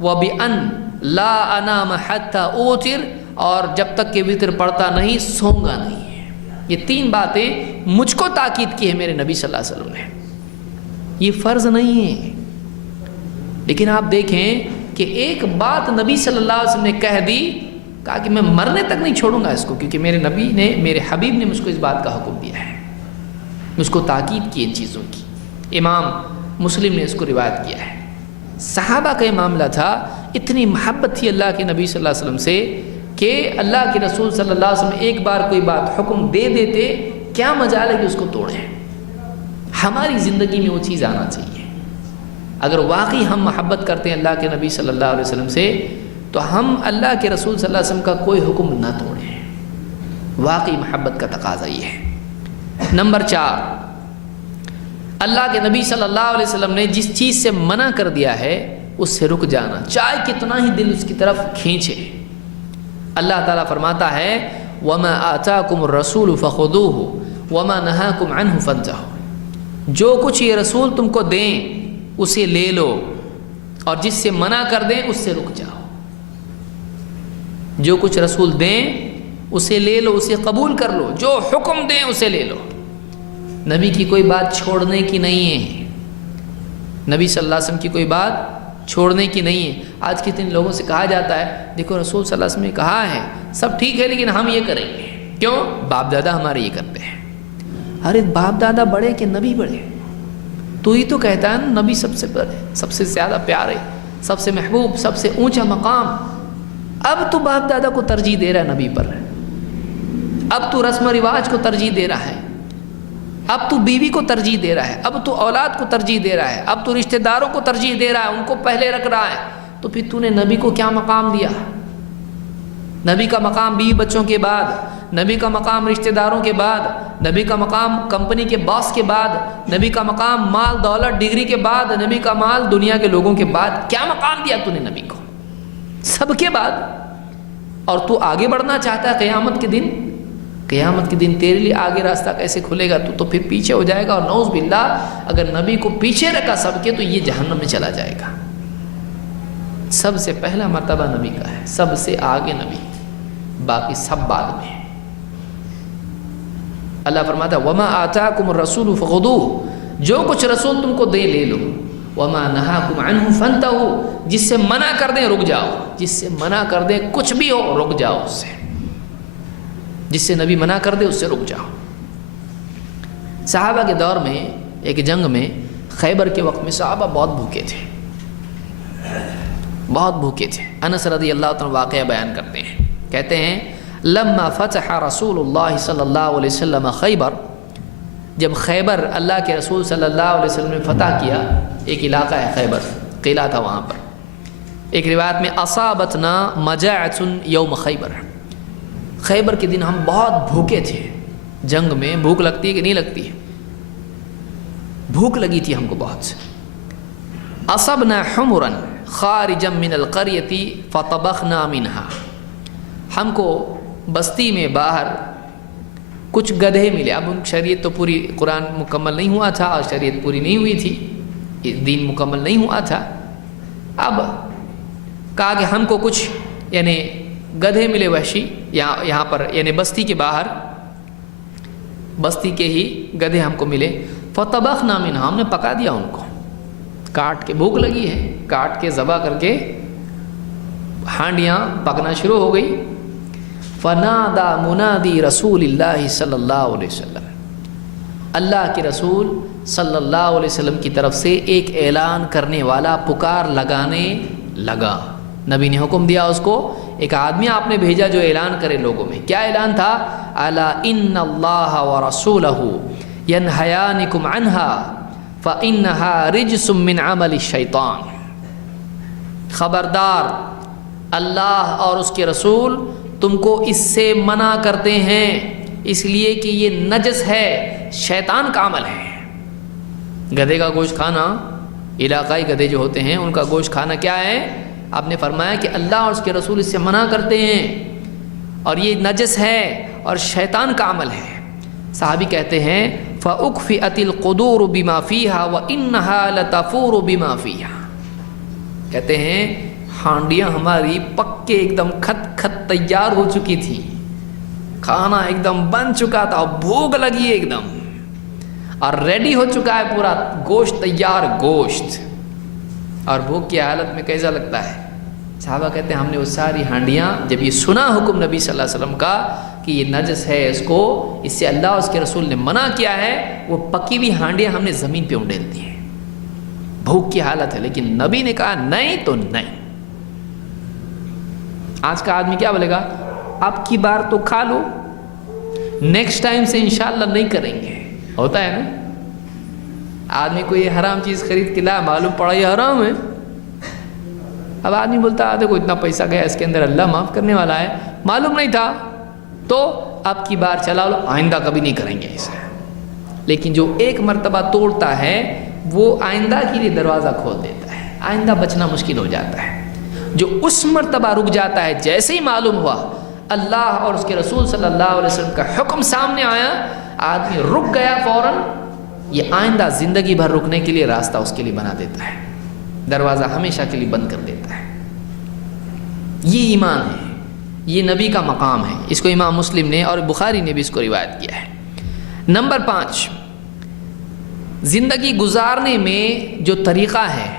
وبأن لا انام حتی اوتر، اور جب تک کہ وتر پڑھتا نہیں سوں گا نہیں. یہ 3 باتیں مجھ کو تاکید کی ہے میرے نبی صلی اللہ علیہ وسلم نے. یہ فرض نہیں ہے، لیکن آپ دیکھیں کہ ایک بات نبی صلی اللہ علیہ وسلم نے کہہ دی، کہا کہ میں مرنے تک نہیں چھوڑوں گا اس کو، کیونکہ میرے نبی نے، میرے حبیب نے مجھ کو اس بات کا حکم دیا ہے، مجھ کو تاکید کی ان چیزوں کی. امام مسلم نے اس کو روایت کیا ہے. صحابہ کا یہ معاملہ تھا، اتنی محبت تھی اللہ کے نبی صلی اللہ علیہ وسلم سے کہ اللہ کے رسول صلی اللہ علیہ وسلم ایک بار کوئی بات حکم دے دیتے، کیا مجال ہے کہ اس کو توڑیں. ہماری زندگی میں وہ چیز آنا چاہیے. اگر واقعی ہم محبت کرتے ہیں اللہ کے نبی صلی اللہ علیہ وسلم سے تو ہم اللہ کے رسول صلی اللہ علیہ وسلم کا کوئی حکم نہ توڑیں. واقعی محبت کا تقاضا یہ ہے. نمبر 4، اللہ کے نبی صلی اللہ علیہ وسلم نے جس چیز سے منع کر دیا ہے اس سے رک جانا، چاہے کتنا ہی دل اس کی طرف کھینچے. اللہ تعالیٰ فرماتا ہے وَمَا آتَاكُمُ الرَّسُولُ فَخُذُوهُ وَمَا نَهَاكُمْ عَنْهُ فَانْتَهُوا، جو کچھ یہ رسول تم کو دیں اسے لے لو، اور جس سے منع کر دیں اس سے رک جاؤ. جو کچھ رسول دیں اسے لے لو، اسے قبول کر لو، جو حکم دیں اسے لے لو. نبی کی کوئی بات چھوڑنے کی نہیں ہے، نبی صلی اللہ علیہ وسلم کی کوئی بات چھوڑنے کی نہیں ہے. آج کتنے لوگوں سے کہا جاتا ہے دیکھو رسول صلی اللہ علیہ وسلم نے کہا ہے سب ٹھیک ہے لیکن ہم یہ کریں گے. کیوں؟ باپ دادا ہمارے یہ کرتے ہیں. ارے باپ دادا بڑے کہ نبی بڑے؟ تو ہی تو کہتا ہے نا نبی سب سے بڑے، سب سے زیادہ پیارے، سب سے محبوب، سب سے اونچا مقام. اب تو باپ دادا کو ترجیح دے رہا ہے نبی پر، اب تو رسم و رواج کو ترجیح دے رہا ہے، اب تو بیوی کو ترجیح دے رہا ہے، اب تو اولاد کو ترجیح دے رہا ہے، اب تو رشتہ داروں کو ترجیح دے رہا ہے، ان کو پہلے رکھ رہا ہے. تو پھر تو نے نبی کو کیا مقام دیا؟ نبی کا مقام بیوی بچوں کے بعد، نبی کا مقام رشتہ داروں کے بعد، نبی کا مقام کمپنی کے باس کے بعد، نبی کا مقام مال دولت ڈگری کے بعد، نبی کا مال دنیا کے لوگوں کے بعد. کیا مقام دیا تو نے نبی کو؟ سب کے بعد. اور تو آگے بڑھنا چاہتا ہے قیامت کے دن، قیامت کے دن تیرے لیے آگے راستہ کیسے کھلے گا؟ تو پھر پیچھے ہو جائے گا. اور نعوذ باللہ اگر نبی کو پیچھے رکھا سب کے تو یہ جہنم میں چلا جائے گا. سب سے پہلا مرتبہ نبی کا ہے، سب سے آگے نبی، باقی سب بعد میں. اللہ فرماتا ہے وَمَا آتَاكُمُ الرَّسُولُ فَخُذُوهُ، جو کچھ رسول تم کو دے لے لو. وَمَا نَهَاكُمْ عَنْهُ فَانْتَهُوا، جس سے منع کر دیں رک جاؤ، جس سے منع کر دیں کچھ بھی ہو رک جاؤ اس سے، جس سے نبی منع کر دے اس سے رک جاؤ. صحابہ کے دور میں ایک جنگ میں خیبر کے وقت میں صحابہ بہت بھوکے تھے، بہت بھوکے تھے. انس رضی اللہ عنہ واقعہ بیان کرتے ہیں، کہتے ہیں لما فتح رسول اللہ صلی اللہ علیہ وسلم خیبر، جب خیبر اللہ کے رسول صلی اللہ علیہ وسلم نے فتح کیا، ایک علاقہ ہے خیبر، قلعہ تھا وہاں پر. ایک روایت میں اصابتنا مجاعۃ یوم خیبر، خیبر کے دن ہم بہت بھوکے تھے. جنگ میں بھوک لگتی ہے کہ نہیں لگتی ہے؟ بھوک لگی تھی ہم کو بہت سے. اصبنا حمرا، خارجا من القریۃ فطبخنا منہا، ہم کو بستی میں باہر کچھ گدھے ملے. اب ان شریعت تو پوری قرآن مکمل نہیں ہوا تھا اور شریعت پوری نہیں ہوئی تھی، دین مکمل نہیں ہوا تھا. اب کہا کہ ہم کو کچھ یعنی گدھے ملے وحشی یہاں پر یعنی بستی کے باہر، بستی کے ہی گدھے ہم کو ملے. فطبخنا منہا، ہم نے پکا دیا ان کو، کاٹ کے، بھوک لگی ہے، کاٹ کے ذبح کر کے ہانڈیاں پکنا شروع ہو گئی. فنادى منادی رسول اللہ صلی اللہ علیہ وسلم، اللہ کے رسول صلی اللہ علیہ وسلم کی طرف سے ایک اعلان کرنے والا پکار لگانے لگا. نبی نے حکم دیا اس کو، ایک آدمی آپ نے بھیجا جو اعلان کرے لوگوں میں. کیا اعلان تھا؟ الا ان اللہ ورسولہ ینہیانکم عنہا فانہا رجس من عمل الشیطان. خبردار، اللہ اور اس کے رسول تم کو اس سے منع کرتے ہیں، اس لیے کہ یہ نجس ہے، شیطان کا عمل ہے. گدھے کا گوشت کھانا، علاقائی گدھے جو ہوتے ہیں ان کا گوشت کھانا کیا ہے؟ آپ نے فرمایا کہ اللہ اور اس کے رسول اس سے منع کرتے ہیں اور یہ نجس ہے اور شیطان کا عمل ہے. صحابی کہتے ہیں فَأُكْفِئَتِ الْقُدُورُ بِمَا فِيهَا وَإِنَّهَا لَتَفُورُ بِمَا فِيهَا. کہتے ہیں ہانڈیاں ہماری پکے ایک دم کھت کھت تیار ہو چکی تھی، کھانا ایک دم بن چکا تھا، بھوک لگی ایک دم اور ریڈی ہو چکا ہے پورا گوشت تیار گوشت، اور بھوک کی حالت میں کیسا لگتا ہے؟ صحابہ کہتے ہیں ہم نے وہ ساری ہانڈیاں، جب یہ سنا حکم نبی صلی اللہ علیہ وسلم کا کہ یہ نجس ہے، اس کو اس سے اللہ اور اس کے رسول نے منع کیا ہے، وہ پکی ہوئی ہانڈیاں ہم نے زمین پہ انڈیل دی ہیں. بھوک کی حالت ہے لیکن نبی نے کہا نہیں تو نہیں. آج کا آدمی کیا بولے گا؟ اب کی بار تو کھا لو، نیکسٹ ٹائم سے انشاءاللہ نہیں کریں گے. ہوتا ہے نا، آدمی کو یہ حرام چیز خرید کے لایا، معلوم پڑا یہ حرام ہے. اب آدمی بولتا ہے دیکھو اتنا پیسہ گیا اس کے اندر، اللہ معاف کرنے والا ہے، معلوم نہیں تھا تو اب کی بار چلا لو، آئندہ کبھی نہیں کریں گے اسے. لیکن جو ایک مرتبہ توڑتا ہے وہ آئندہ کے لیے دروازہ کھول دیتا ہے، آئندہ بچنا مشکل ہو جاتا ہے. جو اس مرتبہ رک جاتا ہے، جیسے ہی معلوم ہوا اللہ اور اس کے رسول صلی اللہ علیہ وسلم کا حکم سامنے آیا، آدمی رک گیا فوراً، یہ آئندہ زندگی بھر رکنے کے لیے راستہ اس کے لیے بنا دیتا ہے، دروازہ ہمیشہ کے لیے بند کر دیتا ہے. یہ ایمان ہے، یہ نبی کا مقام ہے. اس کو امام مسلم نے اور بخاری نے بھی اس کو روایت کیا ہے. نمبر 5، زندگی گزارنے میں جو طریقہ ہے،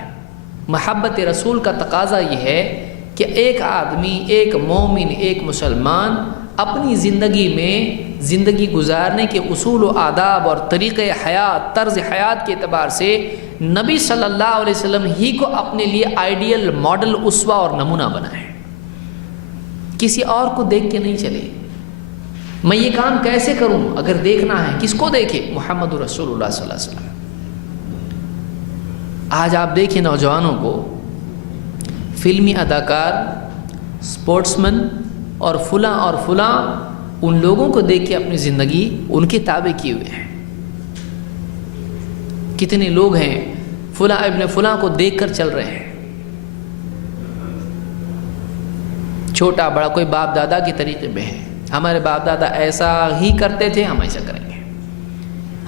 محبت رسول کا تقاضا یہ ہے کہ ایک آدمی، ایک مومن، ایک مسلمان اپنی زندگی میں زندگی گزارنے کے اصول و آداب اور طریقۂ حیات، طرز حیات کے اعتبار سے نبی صلی اللہ علیہ وسلم ہی کو اپنے لیے آئیڈیل ماڈل، اسوہ اور نمونہ بنائے. کسی اور کو دیکھ کے نہیں چلے. میں یہ کام کیسے کروں؟ اگر دیکھنا ہے کس کو دیکھے؟ محمد رسول اللہ صلی اللہ علیہ وسلم. آج آپ دیکھیں نوجوانوں کو، فلمی اداکار، سپورٹس مین اور فلاں ان لوگوں کو دیکھ کے اپنی زندگی ان کے تابع کیے ہوئے ہیں. کتنے لوگ ہیں فلاں ابن فلاں کو دیکھ کر چل رہے ہیں. چھوٹا بڑا کوئی باپ دادا کے طریقے میں ہے، ہمارے باپ دادا ایسا ہی کرتے تھے، ہم ایسا کریں گے.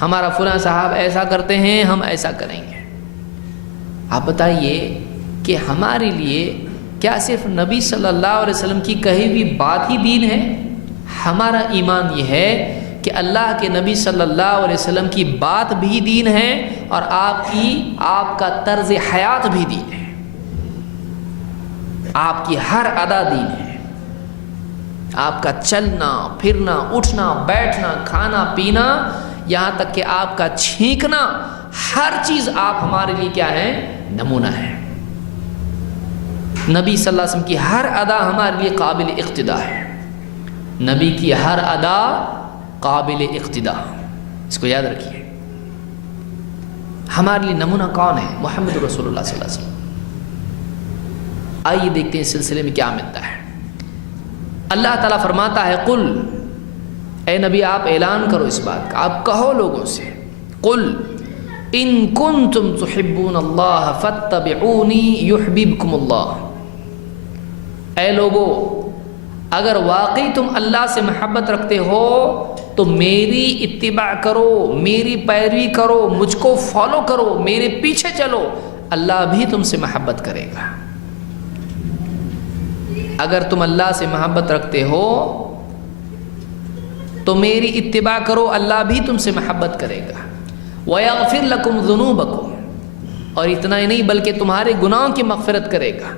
ہمارا فلاں صاحب ایسا کرتے ہیں، ہم ایسا کریں گے. آپ بتائیے کہ ہمارے لیے کیا صرف نبی صلی اللہ علیہ وسلم کی کہی ہوئی بات ہی دین ہے؟ ہمارا ایمان یہ ہے کہ اللہ کے نبی صلی اللہ علیہ وسلم کی بات بھی دین ہے اور آپ کا طرز حیات بھی دین ہے. آپ کی ہر ادا دین ہے. آپ کا چلنا پھرنا، اٹھنا بیٹھنا، کھانا پینا، یہاں تک کہ آپ کا چھینکنا، ہر چیز آپ ہمارے لیے کیا ہے؟ نمونہ ہے. نبی صلی اللہ علیہ وسلم کی ہر ادا ہمارے لیے قابل اقتداء ہے. نبی کی ہر ادا قابل اقتداء، اس کو یاد رکھیے. ہمارے لیے نمونہ کون ہے؟ محمد رسول اللہ صلی اللہ علیہ وسلم. آئیے دیکھتے ہیں اس سلسلے میں کیا ملتا ہے. اللہ تعالیٰ فرماتا ہے قل، اے نبی آپ اعلان کرو اس بات کا، آپ کہو لوگوں سے، قل ان کنتم تحبون اللہ فاتبعونی یحببکم اللہ، اے لوگو اگر واقعی تم اللہ سے محبت رکھتے ہو تو میری اتباع کرو، میری پیروی کرو، مجھ کو فالو کرو، میرے پیچھے چلو، اللہ بھی تم سے محبت کرے گا۔ اگر تم اللہ سے محبت رکھتے ہو تو میری اتباع کرو، اللہ بھی تم سے محبت کرے گا۔ وَيَغْفِرْ لَكُمْ ذُنُوبَكُمْ، اور اتنا ہی نہیں بلکہ تمہارے گناہوں کی مغفرت کرے گا۔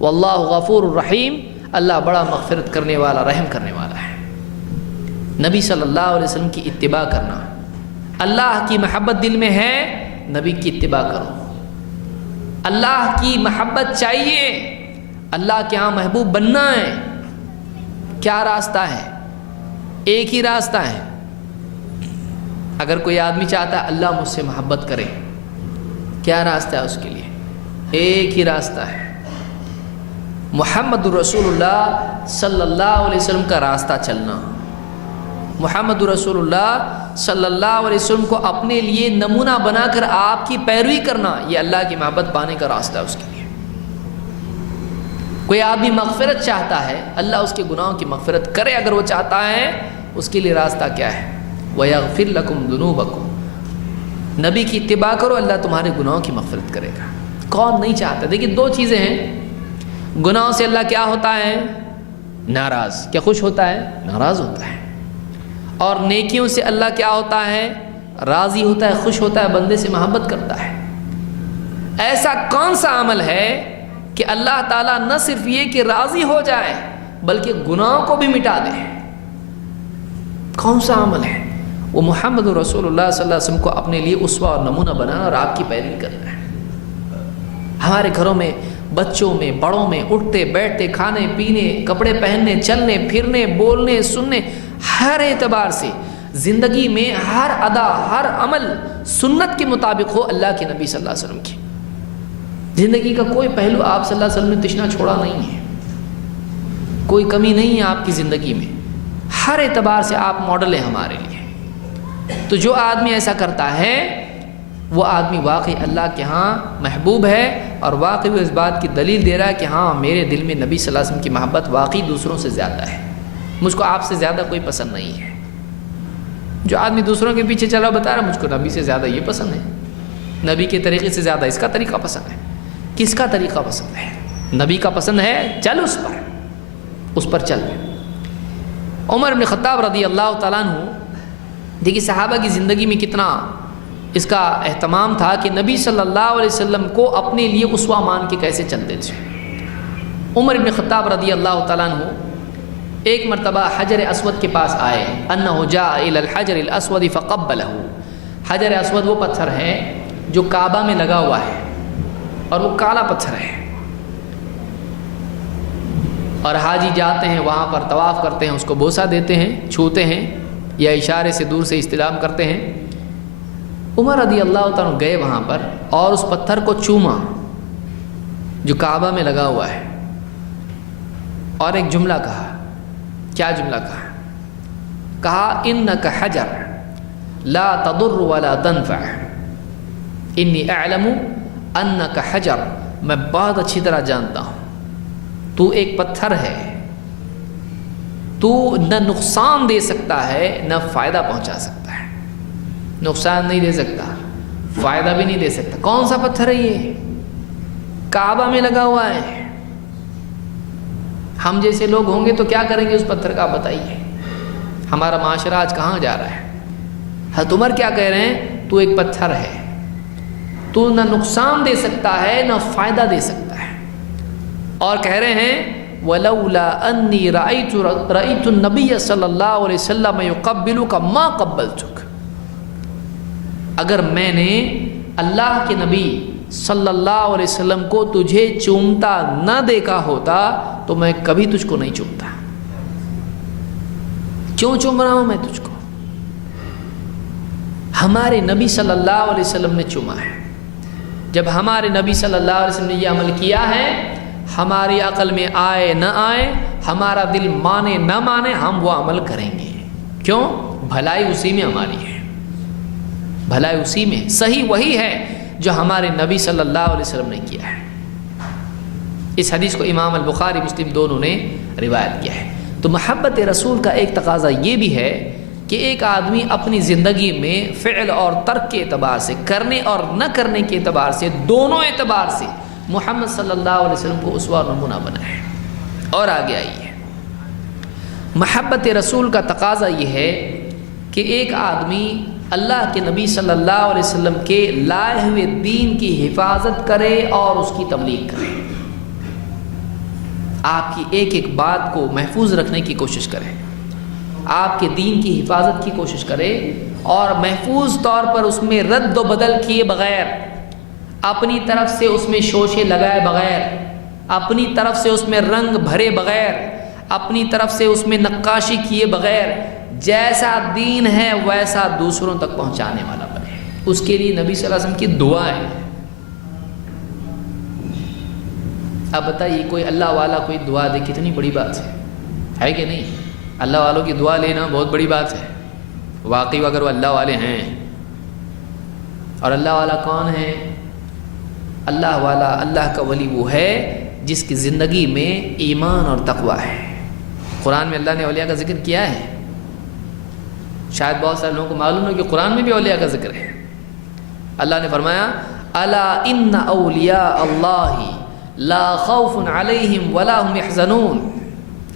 وَاللَّهُ غَفُورٌ رَحِيمٌ، اللہ بڑا مغفرت کرنے والا، رحم کرنے والا ہے۔ نبی صلی اللہ علیہ وسلم کی اتباع کرنا، اللہ کی محبت دل میں ہے، نبی کی اتباع کرو۔ اللہ کی محبت چاہیے، اللہ کے ہاں محبوب بننا ہے۔ کیا راستہ ہے؟ ایک ہی راستہ ہے۔ اگر کوئی آدمی چاہتا ہے اللہ مجھ سے محبت کرے، کیا راستہ ہے اس کے لیے؟ ایک ہی راستہ ہے، محمد رسول اللہ صلی اللہ علیہ وسلم کا راستہ چلنا۔ محمد رسول اللہ صلی اللہ علیہ وسلم کو اپنے لیے نمونہ بنا کر آپ کی پیروی کرنا، یہ اللہ کی محبت پانے کا راستہ ہے اس کے لیے۔ کوئی آدمی مغفرت چاہتا ہے، اللہ اس کے گناہوں کی مغفرت کرے اگر وہ چاہتا ہے، اس کے لیے راستہ کیا ہے؟ وَيَغْفِرْ لَكُمْ ذُنُوبَكُمْ، نبی کی اتباع کرو، اللہ تمہارے گناہوں کی مغفرت کرے گا۔ کون نہیں چاہتا؟ دیکھیں دو چیزیں ہیں، گناہوں سے اللہ کیا ہوتا ہے؟ ناراض۔ کیا خوش ہوتا ہے؟ ناراض ہوتا ہے۔ اور نیکیوں سے اللہ کیا ہوتا ہے؟ راضی ہوتا ہے، خوش ہوتا ہے، بندے سے محبت کرتا ہے۔ ایسا کون سا عمل ہے کہ اللہ تعالیٰ نہ صرف یہ کہ راضی ہو جائے بلکہ گناہوں کو بھی مٹا دے؟ کون سا عمل ہے؟ وہ محمد رسول اللہ صلی اللہ علیہ وسلم کو اپنے لیے اسوہ اور نمونہ بنانا اور آپ کی پیروی کرنا ہے۔ ہمارے گھروں میں، بچوں میں، بڑوں میں، اٹھتے بیٹھتے، کھانے پینے، کپڑے پہننے، چلنے پھرنے، بولنے سننے، ہر اعتبار سے زندگی میں ہر ادا، ہر عمل سنت کے مطابق ہو، اللہ کے نبی صلی اللہ علیہ وسلم کی۔ زندگی کا کوئی پہلو آپ صلی اللہ علیہ وسلم نے تشنا چھوڑا نہیں ہے، کوئی کمی نہیں ہے آپ کی زندگی میں، ہر اعتبار سے آپ ماڈل ہیں ہمارے لیے۔ تو جو آدمی ایسا کرتا ہے وہ آدمی واقعی اللہ کے ہاں محبوب ہے، اور واقعی وہ اس بات کی دلیل دے رہا ہے کہ ہاں میرے دل میں نبی صلی اللہ علیہ وسلم کی محبت واقعی دوسروں سے زیادہ ہے، مجھ کو آپ سے زیادہ کوئی پسند نہیں ہے۔ جو آدمی دوسروں کے پیچھے چلا بتا رہا ہے مجھ کو نبی سے زیادہ یہ پسند ہے، نبی کے طریقے سے زیادہ اس کا طریقہ پسند ہے۔ کس کا طریقہ پسند ہے؟ نبی کا پسند ہے، چل اس پر چل۔ عمر بن خطاب رضی اللہ تعالیٰ عنہ، دیکھیے صحابہ کی زندگی میں کتنا اس کا اہتمام تھا کہ نبی صلی اللہ علیہ وسلم کو اپنے لیے اسوہ مان کے کیسے چلتے تھے۔ عمر بن خطاب رضی اللہ تعالیٰ عنہ ایک مرتبہ حجر اسود کے پاس آئے، انہ جاء الی الحجر الاسود فقبلہ۔ حجر اسود وہ پتھر ہے جو کعبہ میں لگا ہوا ہے اور وہ کالا پتھر ہے، اور حاجی جاتے ہیں وہاں پر طواف کرتے ہیں، اس کو بوسہ دیتے ہیں، چھوتے ہیں یا اشارے سے دور سے استلام کرتے ہیں۔ عمر رضی اللہ تعالیٰ گئے وہاں پر اور اس پتھر کو چوما جو کعبہ میں لگا ہوا ہے، اور ایک جملہ کہا۔ کیا جملہ کہا؟ انک حجر لا تضر ولا تنفع، انی اعلم انک حجر، میں بہت اچھی طرح جانتا ہوں تو ایک پتھر ہے، تو نہ نقصان دے سکتا ہے نہ فائدہ پہنچا سکتا ہے۔ نقصان نہیں دے سکتا، فائدہ بھی نہیں دے سکتا۔ کون سا پتھر ہے یہ؟ کعبہ میں لگا ہوا ہے۔ ہم جیسے لوگ ہوں گے تو کیا کریں گے اس پتھر کا؟ آپ بتائیے، ہمارا معاشرہ آج کہاں جا رہا ہے؟ حضرت عمر کیا کہہ رہے ہیں؟ تو ایک پتھر ہے، تو نہ نقصان دے سکتا ہے نہ فائدہ دے سکتا ہے، اور کہہ رہے ہیں وَلَوْلَا أَنِّي رَأَيْتُ النَّبِيَّ صلی اللہ علیہ وسلم يُقَبِّلُكَ مَا قَبَّلْتُكَ، اگر میں نے اللہ کے نبی صلی اللہ علیہ وسلم کو تجھے چومتا نہ دیکھا ہوتا تو میں کبھی تجھ کو نہیں چومتا۔ کیوں چوم رہا ہوں میں تجھ کو؟ ہمارے نبی صلی اللہ علیہ وسلم نے چوما ہے۔ جب ہمارے نبی صلی اللہ علیہ وسلم نے یہ عمل کیا ہے، ہماری عقل میں آئے نہ آئے، ہمارا دل مانے نہ مانے، ہم وہ عمل کریں گے۔ کیوں؟ بھلائی اسی میں ہماری ہے، بھلائی اسی میں، صحیح وہی ہے جو ہمارے نبی صلی اللہ علیہ وسلم نے کیا ہے۔ اس حدیث کو امام البخاری مسلم دونوں نے روایت کیا ہے۔ تو محبت رسول کا ایک تقاضا یہ بھی ہے کہ ایک آدمی اپنی زندگی میں فعل اور ترک کے اعتبار سے، کرنے اور نہ کرنے کے اعتبار سے، دونوں اعتبار سے محمد صلی اللہ علیہ وسلم کو اسوہ اور نمونہ بنائے۔ اور آگے آئیے، محبت رسول کا تقاضا یہ ہے کہ ایک آدمی اللہ کے نبی صلی اللہ علیہ وسلم کے لائے ہوئے دین کی حفاظت کرے اور اس کی تبلیغ کرے، آپ کی ایک ایک بات کو محفوظ رکھنے کی کوشش کرے، آپ کے دین کی حفاظت کی کوشش کرے اور محفوظ طور پر اس میں رد و بدل کیے بغیر، اپنی طرف سے اس میں شوشے لگائے بغیر، اپنی طرف سے اس میں رنگ بھرے بغیر، اپنی طرف سے اس میں نقاشی کیے بغیر، جیسا دین ہے ویسا دوسروں تک پہنچانے والا بنے۔ اس کے لیے نبی صلی اللہ علیہ وسلم کی دعا ہے۔ اب بتائیے کوئی اللہ والا کوئی دعا دے، کتنی بڑی بات ہے کہ نہیں؟ اللہ والوں کی دعا لینا بہت بڑی بات ہے واقعی، اگر وہ اللہ والے ہیں۔ اور اللہ والا کون ہے؟ اللہ والا، اللہ کا ولی وہ ہے جس کی زندگی میں ایمان اور تقوی ہے۔ قرآن میں اللہ نے اولیاء کا ذکر کیا ہے، شاید بہت سارے لوگوں کو معلوم ہے کہ قرآن میں بھی اولیاء کا ذکر ہے۔ اللہ نے فرمایا الا ان اولیاء اللہ لا خوف علیہم ولا هم يحزنون،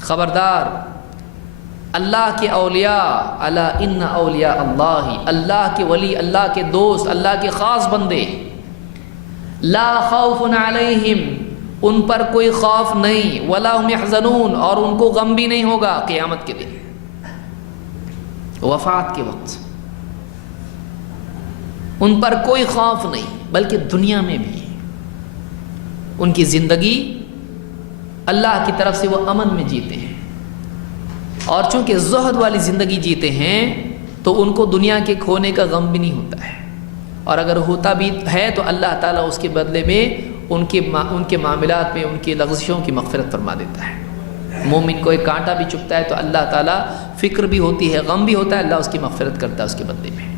خبردار اللہ کے اولیاء، الا ان اولیاء اللہ، اللہ کے ولی، اللہ کے دوست، اللہ کے خاص بندے، لا خوف علیہم، ان پر کوئی خوف نہیں، ولا هم يحزنون، اور ان کو غم بھی نہیں ہوگا قیامت کے دن، وفات کے وقت ان پر کوئی خوف نہیں، بلکہ دنیا میں بھی ان کی زندگی اللہ کی طرف سے وہ امن میں جیتے ہیں۔ اور چونکہ زہد والی زندگی جیتے ہیں تو ان کو دنیا کے کھونے کا غم بھی نہیں ہوتا ہے، اور اگر ہوتا بھی ہے تو اللہ تعالیٰ اس کے بدلے میں ان کے معاملات میں ان کی لغزشوں کی مغفرت فرما دیتا ہے۔ مومن کو ایک کانٹا بھی چبھتا ہے تو اللہ تعالیٰ فکر بھی ہوتی ہے، غم بھی ہوتا ہے، اللہ اس کی مغفرت کرتا ہے اس کے بدلے میں۔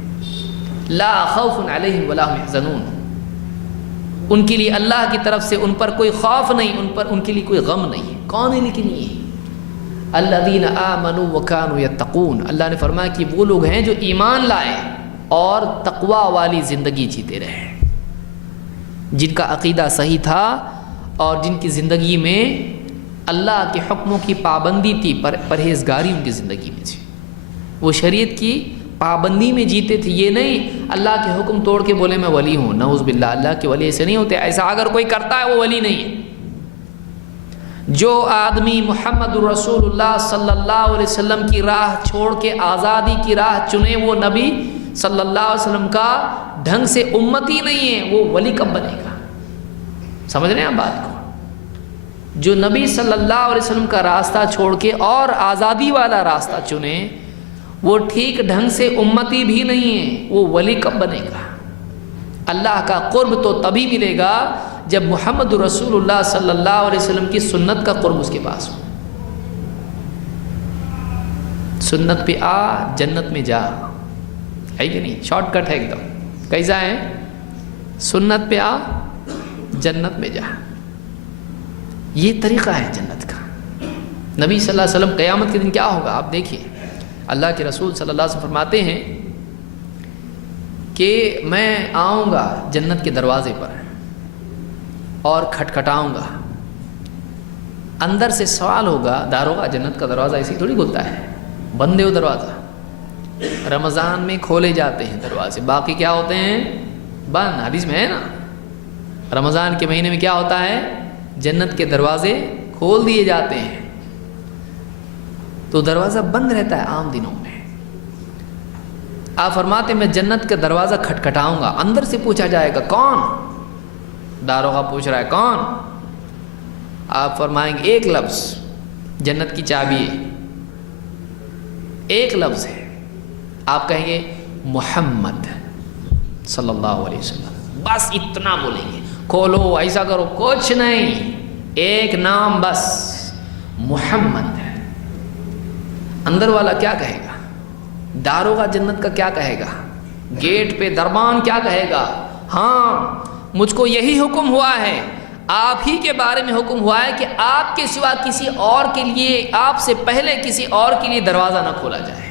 لا خوف علیہم ولا هم يحزنون، ان کے لیے اللہ کی طرف سے ان پر کوئی خوف نہیں، ان کے لیے کوئی غم نہیں۔ کون ہے لیکن یہ الذین آمنوا وکانوا یتقون، اللہ نے فرمایا کہ وہ لوگ ہیں جو ایمان لائے اور تقوی والی زندگی جیتے رہے، جن کا عقیدہ صحیح تھا اور جن کی زندگی میں اللہ کے حکموں کی پابندی تھی، پرہیزگاری ان کی زندگی میں تھی، وہ شریعت کی پابندی میں جیتے تھے۔ یہ نہیں اللہ کے حکم توڑ کے بولے میں ولی ہوں، نعوذ باللہ، اللہ کے ولی ایسے نہیں ہوتے۔ ایسا اگر کوئی کرتا ہے وہ ولی نہیں ہے۔ جو آدمی محمد رسول اللہ صلی اللہ علیہ وسلم کی راہ چھوڑ کے آزادی کی راہ چنے، وہ نبی صلی اللہ علیہ وسلم کا ڈھنگ سے امتی نہیں ہے، وہ ولی کب بنے گا؟ سمجھ رہے ہیں آپ بات کو؟ جو نبی صلی اللہ علیہ وسلم کا راستہ چھوڑ کے اور آزادی والا راستہ چنے، وہ ٹھیک ڈھنگ سے امتی بھی نہیں ہے، وہ ولی کب بنے گا؟ اللہ کا قرب تو تبھی ملے گا جب محمد رسول اللہ صلی اللہ علیہ وسلم کی سنت کا قرب اس کے پاس ہو۔ سنت پہ آ جنت میں جا، ہے کہ نہیں؟ شارٹ کٹ ہے ایک دم۔ کیسا ہے؟ سنت پہ آ جنت میں جا، یہ طریقہ ہے جنت کا۔ نبی صلی اللہ علیہ وسلم قیامت کے دن کیا ہوگا آپ دیکھیے، اللہ کے رسول صلی اللہ علیہ وسلم فرماتے ہیں کہ میں آؤں گا جنت کے دروازے پر اور کھٹکھٹاؤں گا، اندر سے سوال ہوگا، داروغہ جنت کا دروازہ ایسے ہی تھوڑی کھلتا ہے، بند ہے وہ دروازہ، رمضان میں کھولے جاتے ہیں دروازے، باقی کیا ہوتے ہیں؟ بند۔ حدیث میں ہے نا، رمضان کے مہینے میں کیا ہوتا ہے؟ جنت کے دروازے کھول دیے جاتے ہیں، تو دروازہ بند رہتا ہے عام دنوں میں۔ آپ فرماتے میں جنت کا دروازہ کھٹکھٹاؤں گا، اندر سے پوچھا جائے گا کون؟ داروغہ پوچھ رہا ہے کون؟ آپ فرمائیں گے ایک لفظ، جنت کی چابی ہے، ایک لفظ ہے، آپ کہیں گے محمد صلی اللہ علیہ وسلم، بس اتنا بولیں گے، کھولو ایسا کرو، کچھ نہیں، ایک نام بس، محمد۔ اندر والا کیا کہے گا؟ داروغہ جنت کا کیا کہے گا؟ گیٹ پہ دربان کیا کہے گا؟ ہاں مجھ کو یہی حکم ہوا ہے، آپ ہی کے بارے میں حکم ہوا ہے کہ آپ کے سوا کسی اور کے لیے، آپ سے پہلے کسی اور کے لیے دروازہ نہ کھولا جائے۔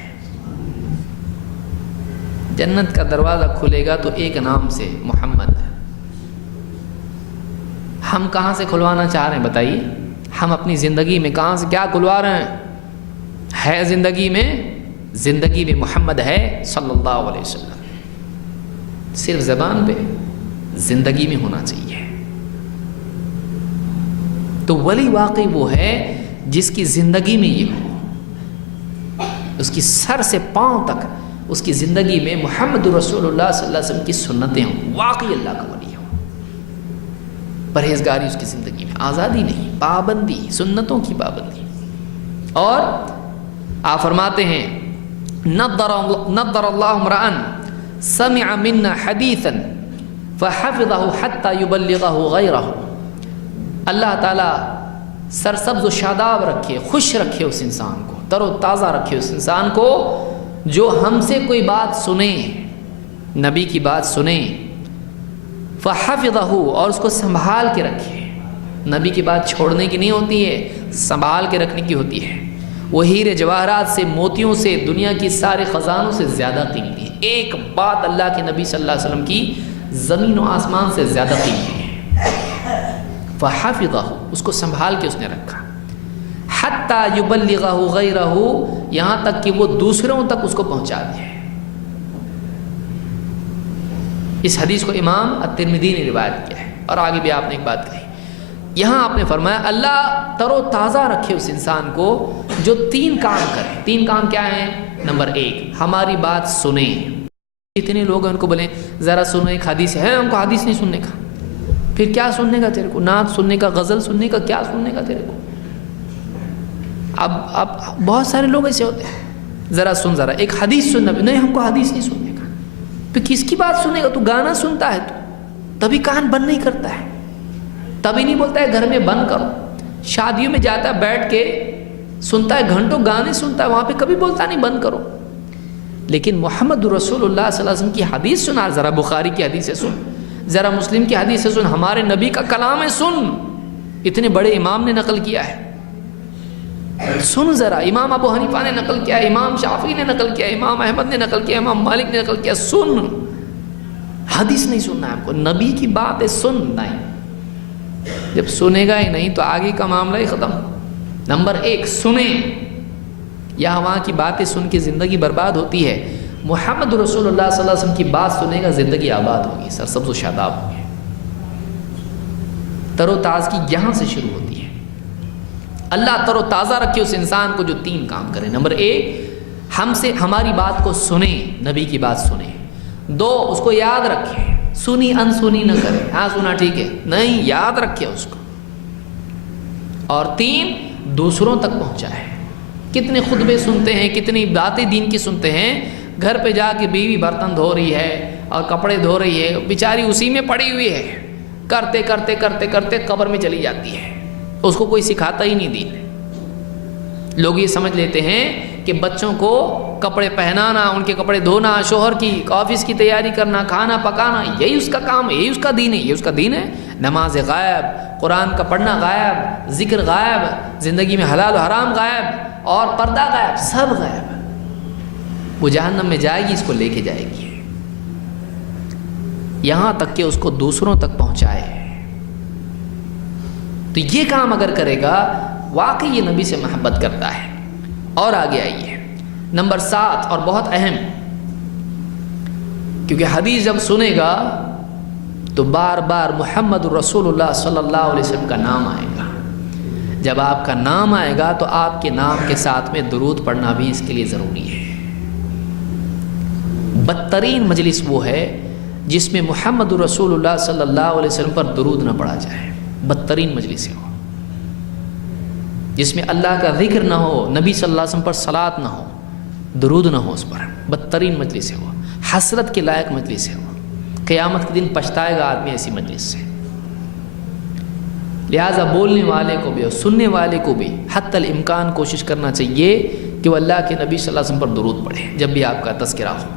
جنت کا دروازہ کھلے گا تو ایک نام سے، محمد۔ ہم کہاں سے کھلوانا چاہ رہے ہیں بتائیے؟ ہم اپنی زندگی میں کہاں سے کیا کھلوا رہے ہیں؟ ہے زندگی میں محمد ہے صلی اللہ علیہ وسلم، صرف زبان پہ، زندگی میں ہونا چاہیے۔ تو ولی واقعی وہ ہے جس کی زندگی میں یہ ہو، اس کی سر سے پاؤں تک اس کی زندگی میں محمد رسول اللہ صلی اللہ علیہ وسلم کی سنتیں ہوں، واقعی اللہ کا ولی ہو۔ پرہیزگاری اس کی زندگی میں، آزادی نہیں، پابندی، سنتوں کی پابندی۔ اور آپ فرماتے ہیں نضر اللہ امرأ سمع منا حدیثا فحفظہ حتی یبلغہ غیرہ۔ اللہ تعالیٰ سرسبز و شاداب رکھے، خوش رکھے اس انسان کو، تر و تازہ رکھے اس انسان کو جو ہم سے کوئی بات سنے، نبی کی بات سنے، فحفظہ، اور اس کو سنبھال کے رکھے۔ نبی کی بات چھوڑنے کی نہیں ہوتی ہے، سنبھال کے رکھنے کی ہوتی ہے۔ وہ ہیرے جواہرات سے، موتیوں سے، دنیا کی سارے خزانوں سے زیادہ قیمتی ہے۔ ایک بات اللہ کے نبی صلی اللہ علیہ وسلم کی زمین و آسمان سے زیادہ قیمتی ہے۔ فحفظہ، اس کو سنبھال کے اس نے رکھا۔ حتی یبلغہ غیرہ، یہاں تک کہ وہ دوسروں تک اس کو پہنچا دے۔ اس حدیث کو امام الترمذی نے روایت کیا ہے، اور آگے بھی آپ نے ایک بات کہی، یہاں آپ نے فرمایا اللہ تر و تازہ رکھے اس انسان کو جو تین کام کرے۔ تین کام کیا ہیں؟ نمبر ایک، ہماری بات سنیں۔ اتنے لوگ ہیں ان کو بولیں ذرا سنو ایک حدیث ہے، ہم کو حدیث نہیں سننے کا۔ پھر کیا سننے کا تیرے کو؟ نعت سننے کا، غزل سننے کا، کیا سننے کا تیرے کو؟ اب بہت سارے لوگ ایسے ہوتے ہیں، ذرا سن، ذرا ایک حدیث سننا، نہیں ہم کو حدیث نہیں سننے کا۔ پھر کس کی بات سنے گا؟ تو گانا سنتا ہے، تو تبھی کان بند نہیں کرتا ہے، تبھی نہیں بولتا ہے گھر میں بند کرو۔ شادیوں میں جاتا ہے بیٹھ کے سنتا ہے، گھنٹوں گانے سنتا ہے، وہاں پہ کبھی بولتا نہیں بند کرو۔ لیکن محمد رسول اللہ صلی اللہ علیہ وسلم کی حدیث سنا، ذرا بخاری کی حدیث سن، ذرا مسلم کی حدیث سن، ہمارے نبی کا کلام ہے سن، اتنے بڑے امام نے نقل کیا ہے، سن ذرا۔ امام ابو حنیفہ نے نقل کیا، امام شافعی نے نقل کیا، امام احمد نے نقل کیا، امام مالک نے نقل کیا، سن۔ حدیث نہیں سننا ہے ہم کو، نبی کی بات ہے سن۔ نہیں، جب سنے گا ہی نہیں تو آگے کا معاملہ ہی ختم۔ نمبر ایک، سنیں، یا وہاں کی باتیں سن کے زندگی برباد ہوتی ہے۔ محمد رسول اللہ صلی اللہ علیہ وسلم کی بات سنے گا، زندگی آباد ہوگی، سرسبز و شاداب ہوگی۔ تر و تازگی یہاں سے شروع ہوتی ہے۔ اللہ تر و تازہ رکھے اس انسان کو جو تین کام کرے۔ نمبر ایک، ہم سے ہماری بات کو سنیں، نبی کی بات سنیں۔ دو، اس کو یاد رکھے، سنی انسنی نہ کرے، ہاں سنا ٹھیک ہے، نہیں، یاد رکھے اس کو۔ اور تین، دوسروں تک پہنچائے۔ کتنے خطبے سنتے ہیں، کتنی باتیں دین کی سنتے ہیں، گھر پہ جا کے بیوی برتن دھو رہی ہے اور کپڑے دھو رہی ہے، بیچاری اسی میں پڑی ہوئی ہے، کرتے کرتے کرتے کرتے قبر میں چلی جاتی ہے، اس کو کوئی سکھاتا ہی نہیں دین۔ لوگ یہ سمجھ لیتے ہیں کہ بچوں کو کپڑے پہنانا، ان کے کپڑے دھونا، شوہر کی آفس کی تیاری کرنا، کھانا پکانا، یہی اس کا کام ہے، یہی اس کا دین ہے، یہ اس کا دین ہے۔ نماز غائب، قرآن کا پڑھنا غائب، ذکر غائب، زندگی میں حلال و حرام غائب، اور پردہ غائب، سب غائب۔ وہ جہنم میں جائے گی، اس کو لے کے جائے گی، یہاں تک کہ اس کو دوسروں تک پہنچائے۔ تو یہ کام اگر کرے گا، واقعی یہ نبی سے محبت کرتا ہے۔ اور آگے آئیے، نمبر 7 اور بہت اہم، کیونکہ حدیث جب سنے گا تو بار بار محمد رسول اللہ صلی اللہ علیہ وسلم کا نام آئے گا۔ جب آپ کا نام آئے گا تو آپ کے نام کے ساتھ میں درود پڑھنا بھی اس کے لیے ضروری ہے۔ بدترین مجلس وہ ہے جس میں محمد رسول اللہ صلی اللہ علیہ وسلم پر درود نہ پڑھا جائے، بدترین مجلس ہے وہ، جس میں اللہ کا ذکر نہ ہو، نبی صلی اللہ علیہ وسلم پر صلات نہ ہو، درود نہ ہو اس پر، بدترین مجلس ہے وہ، حسرت کے لائق مجلس ہے وہ، قیامت کے دن پچھتائے گا آدمی ایسی مجلس سے۔ لہٰذا بولنے والے کو بھی اور سننے والے کو بھی حتی الامکان کوشش کرنا چاہیے کہ وہ اللہ کے نبی صلی اللہ علیہ وسلم پر درود پڑھے جب بھی آپ کا تذکرہ ہو۔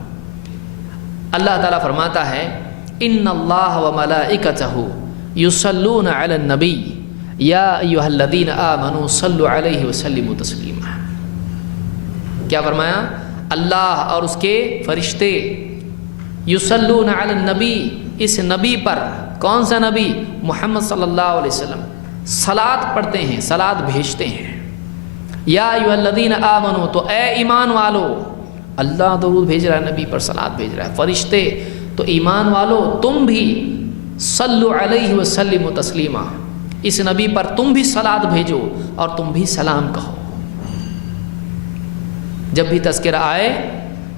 اللہ تعالیٰ فرماتا ہے ان اللہ و ملائکتہ یصلون علی النبی یا ایھا الذین آمنوا صلوا علیہ وسلموا تسلیما۔ کیا فرمایا؟ اللہ اور اس کے فرشتے یصلون علی النبی، اس نبی پر، کون سا نبی؟ محمد صلی اللہ علیہ وسلم، صلاۃ پڑھتے ہیں، صلاۃ بھیجتے ہیں۔ یا ایھا الذین آمنوا، تو اے ایمان والو، اللہ درود بھیج رہا ہے، نبی پر صلاۃ بھیج رہا ہے، فرشتے، تو ایمان والو تم بھی صلو علیہ وسلم تسلیما، اس نبی پر تم بھی صلاۃ بھیجو اور تم بھی سلام کہو۔ جب بھی تذکرہ آئے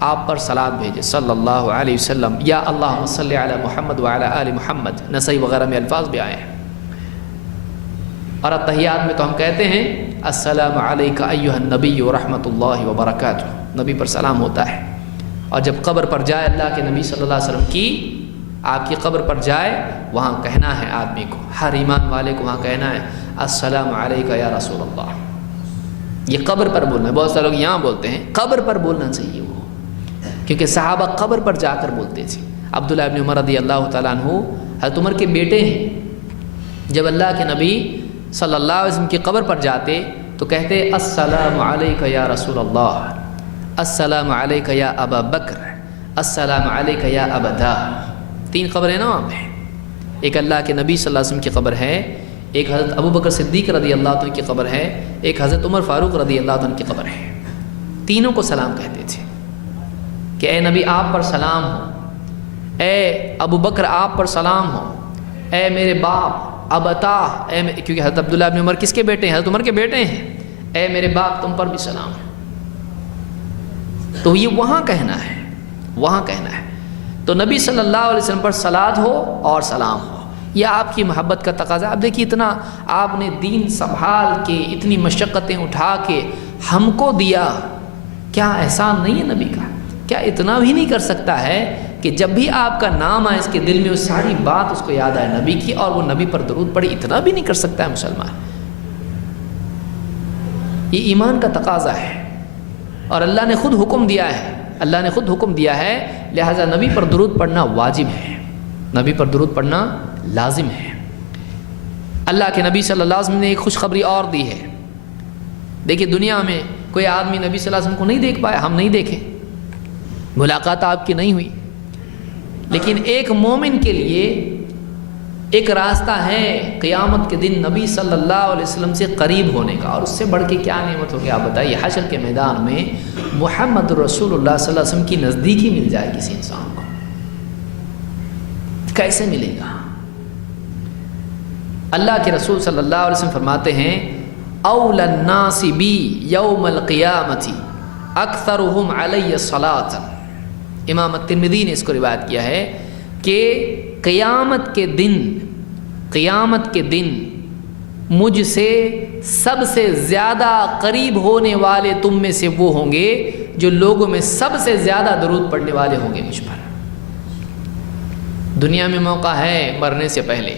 آپ پر صلاۃ بھیجے صلی اللہ علیہ وسلم، یا اللہم صلی علی محمد وعلی آل محمد، نسائی وغیرہ میں الفاظ بھی آئے ہیں۔ اور اتحیات میں تو ہم کہتے ہیں السلام علیکہ ایھا النبی ورحمۃ اللہ وبرکاتہ، نبی پر سلام ہوتا ہے۔ اور جب قبر پر جائے اللہ کے نبی صلی اللہ علیہ وسلم کی، آپ کی قبر پر جائے، وہاں کہنا ہے آدمی کو، ہر ایمان والے کو وہاں کہنا ہے السلام علیکہ یا رسول اللہ۔ یہ قبر پر بولنا ہے، بہت سارے لوگ یہاں بولتے ہیں، قبر پر بولنا چاہیے وہ، کیونکہ صحابہ قبر پر جا کر بولتے تھے۔ عبداللہ ابن عمر رضی اللہ تعالیٰ عنہ حضرت عمر کے بیٹے ہیں، جب اللہ کے نبی صلی اللہ علیہ وسلم کی قبر پر جاتے تو کہتے السلام علیکہ یا رسول اللہ، السلام علیکہ یا ابا بکر، السلام علیکہ یا ابدا۔ تین قبریں نا وہاں پہ، ایک اللہ کے نبی صلی اللہ علیہ وسلم کی قبر ہے، ایک حضرت ابو بکر صدیق رضی اللہ عنہ کی قبر ہے، ایک حضرت عمر فاروق رضی اللہ عنہ کی قبر ہے۔ تینوں کو سلام کہتے تھے کہ اے نبی آپ پر سلام ہو، اے ابو بکر آپ پر سلام ہو، اے میرے باپ ابتا، کیونکہ حضرت عبداللہ ابن عمر کس کے بیٹے ہیں؟ حضرت عمر کے بیٹے ہیں، اے میرے باپ تم پر بھی سلام ہے۔ تو یہ وہاں کہنا ہے، وہاں کہنا ہے۔ تو نبی صلی اللہ علیہ وسلم پر صلاۃ ہو اور سلام ہو، یہ آپ کی محبت کا تقاضا۔ اب دیکھیے اتنا آپ نے دین سنبھال کے، اتنی مشقتیں اٹھا کے ہم کو دیا، کیا احسان نہیں ہے نبی کا؟ کیا اتنا بھی نہیں کر سکتا ہے کہ جب بھی آپ کا نام آئے اس کے دل میں وہ ساری بات اس کو یاد آئے نبی کی، اور وہ نبی پر درود پڑے؟ اتنا بھی نہیں کر سکتا ہے مسلمان۔ یہ ایمان کا تقاضا ہے، اور اللہ نے خود حکم دیا ہے، اللہ نے خود حکم دیا ہے، لہٰذا نبی پر درود پڑھنا واجب ہے، نبی پر درود پڑھنا لازم ہے۔ اللہ کے نبی صلی اللہ علیہ وسلم نے ایک خوشخبری اور دی ہے۔ دیکھیے دنیا میں کوئی آدمی نبی صلی اللہ علیہ وسلم کو نہیں دیکھ پایا، ہم نہیں دیکھے، ملاقات آپ کی نہیں ہوئی، لیکن ایک مومن کے لیے ایک راستہ ہے قیامت کے دن نبی صلی اللہ علیہ وسلم سے قریب ہونے کا، اور اس سے بڑھ کے کیا نعمت ہوگی آپ بتائیے؟ حشر کے میدان میں محمد رسول اللہ صلی اللہ علیہ وسلم کی نزدیکی مل جائے کسی انسان کو، کیسے ملے گا؟ اللہ کے رسول صلی اللہ علیہ وسلم فرماتے ہیں اولی الناس بی یوم القیامت اکثرهم علی صلاۃ۔ امام الترمذی نے اس کو روایت کیا ہے کہ قیامت کے دن مجھ سے سب سے زیادہ قریب ہونے والے تم میں سے وہ ہوں گے جو لوگوں میں سب سے زیادہ درود پڑھنے والے ہوں گے مجھ پر۔ دنیا میں موقع ہے مرنے سے پہلے،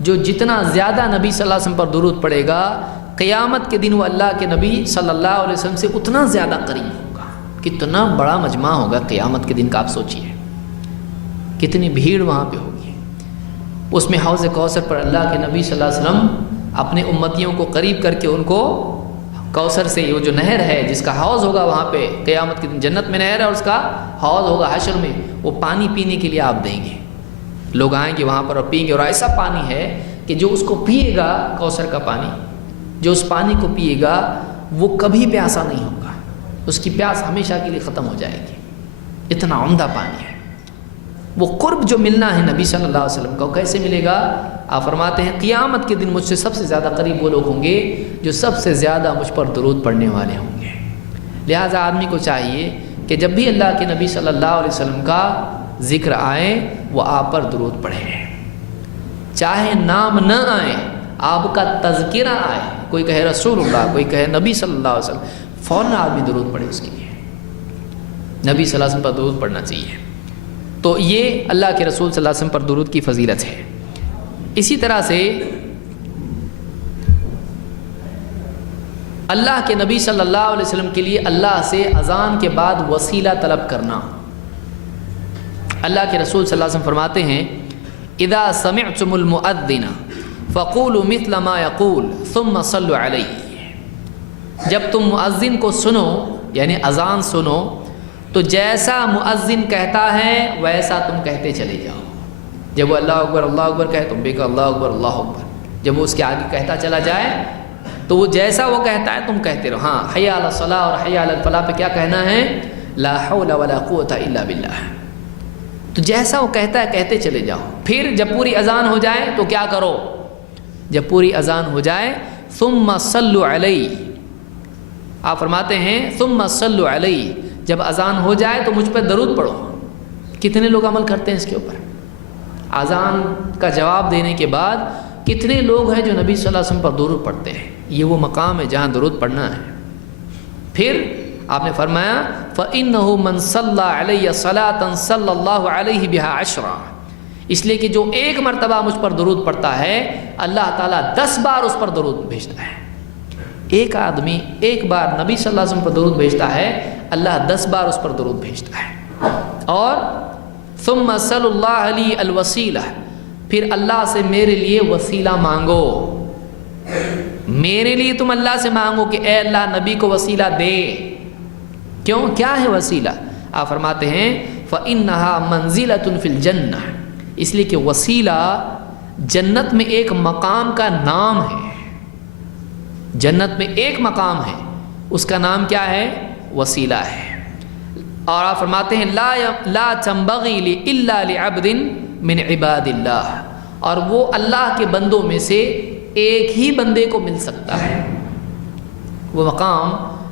جو جتنا زیادہ نبی صلی اللہ علیہ وسلم پر درود پڑے گا، قیامت کے دن وہ اللہ کے نبی صلی اللہ علیہ وسلم سے اتنا زیادہ قریب ہوگا۔ کتنا بڑا مجمع ہوگا قیامت کے دن کا، آپ سوچئے کتنی بھیڑ وہاں پہ ہوگی۔ اس میں حوض کوثر پر اللہ کے نبی صلی اللہ علیہ وسلم اپنے امتیوں کو قریب کر کے ان کو کوثر سے، وہ جو نہر ہے جس کا حوض ہوگا وہاں پہ قیامت کے دن، جنت میں نہر ہے اور اس کا حوض ہوگا حشر میں، وہ پانی پینے کے لیے آپ دیں گے، لوگ آئیں گے وہاں پر اور پئیں گے، اور ایسا پانی ہے کہ جو اس کو پیے گا، کوثر کا پانی، جو اس پانی کو پیے گا وہ کبھی پیاسا نہیں ہوگا، اس کی پیاس ہمیشہ کے لیے ختم ہو جائے گی، اتنا عمدہ پانی ہے۔ وہ قرب جو ملنا ہے نبی صلی اللہ علیہ وسلم کا، کیسے ملے گا؟ آپ فرماتے ہیں قیامت کے دن مجھ سے سب سے زیادہ قریب وہ لوگ ہوں گے جو سب سے زیادہ مجھ پر درود پڑھنے والے ہوں گے۔ لہٰذا آدمی کو چاہیے کہ جب بھی اللہ کے نبی صلی اللہ علیہ وسلم کا ذکر آئے وہ آپ پر درود پڑھے، چاہے نام نہ آئے، آپ کا تذکرہ آئے، کوئی کہے رسول اللہ، کوئی کہے نبی صلی اللہ علیہ وسلم، فوراً آدمی درود پڑھے اس کے لیے، نبی صلی اللہ علیہ وسلم پر درود پڑھنا چاہیے۔ تو یہ اللہ کے رسول صلی اللہ علیہ وسلم پر درود کی فضیلت ہے۔ اسی طرح سے اللہ کے نبی صلی اللہ علیہ وسلم کے لیے اللہ سے اذان کے بعد وسیلہ طلب کرنا، اللہ کے رسول صلی اللہ علیہ وسلم فرماتے ہیں اذا سمعتم المؤذن فقولوا مثل ما يقول ثم صلوا علیہ، جب تم مؤذن کو سنو یعنی اذان سنو تو جیسا مؤذن کہتا ہے ویسا تم کہتے چلے جاؤ۔ جب وہ اللہ اکبر کہے تم بھی کہو اللہ اکبر۔ جب وہ اس کے آگے کہتا چلا جائے تو وہ جیسا وہ کہتا ہے تم کہتے رہو۔ ہاں حی علی الصلاۃ اور حی علی الفلاح پہ کیا کہنا ہے؟ لا حول ولا قوت الا باللہ۔ تو جیسا وہ کہتا ہے کہتے چلے جاؤ۔ پھر جب پوری اذان ہو جائے تو کیا کرو؟ جب پوری اذان ہو جائے ثم صلوا علیہ، آپ فرماتے ہیں ثم صلوا علیہ، جب اذان ہو جائے تو مجھ پہ درود پڑھو۔ کتنے لوگ عمل کرتے ہیں اس کے اوپر؟ اذان کا جواب دینے کے بعد کتنے لوگ ہیں جو نبی صلی اللہ علیہ وسلم پر درود پڑھتے ہیں؟ یہ وہ مقام ہے جہاں درود پڑھنا ہے۔ پھر آپ نے فرمایا فَإِنَّهُ مَنْ صَلَّى عَلَيَّ صَلَاةً صَلَّى اللَّهُ عَلَيْهِ بِهَا عَشْرًا، اس لیے کہ جو ایک مرتبہ مجھ پر درود پڑھتا ہے اللہ تعالیٰ 10 بار اس پر درود بھیجتا ہے۔ ایک آدمی ایک بار نبی صلی اللہ علیہ وسلم پر درود بھیجتا ہے، اللہ 10 بار اس پر درود بھیجتا ہے۔ اور ثم صلی اللہ علیہ الوسیلہ، پھر اللہ سے میرے لیے وسیلہ مانگو۔ میرے لیے تم اللہ سے مانگو کہ اے اللہ نبی کو وسیلہ دے۔ کیوں؟ کیا ہے وسیلہ؟ آپ فرماتے ہیں فَإِنَّهَا مَنزِلَةٌ فِي الْجَنَّةِ، اس لیے کہ وسیلہ جنت میں ایک مقام کا نام ہے۔ جنت میں ایک مقام ہے، اس کا نام کیا ہے؟ وسیلہ ہے۔ اور آپ فرماتے ہیں لا تنبغی الا لعبد من عباد اللہ، اور وہ اللہ کے بندوں میں سے ایک ہی بندے کو مل سکتا ہے۔ وہ مقام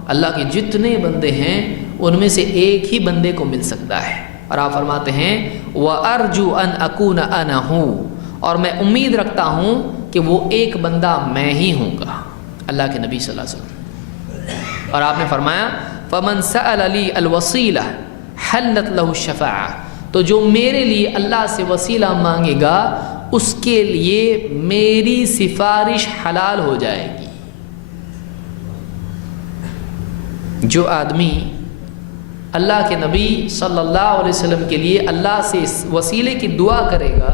اللہ کے جتنے بندے ہیں ان میں سے ایک ہی بندے کو مل سکتا ہے۔ اور آپ فرماتے ہیں وَأَرْجُو أَنْ أَكُونَ أَنَا هُ، اور میں امید رکھتا ہوں کہ وہ ایک بندہ میں ہی ہوں گا، اللہ کے نبی صلی اللہ علیہ وسلم۔ اور آپ نے فرمایا فَمَنْ سَأَلَ لِي الْوَسِيلَةَ حَلَّتْ لَهُ الشَّفَاعَةُ، تو جو میرے لیے اللہ سے وسیلہ مانگے گا اس کے لیے میری سفارش حلال ہو جائے گی۔ جو آدمی اللہ کے نبی صلی اللہ علیہ وسلم کے لیے اللہ سے اس وسیلے کی دعا کرے گا،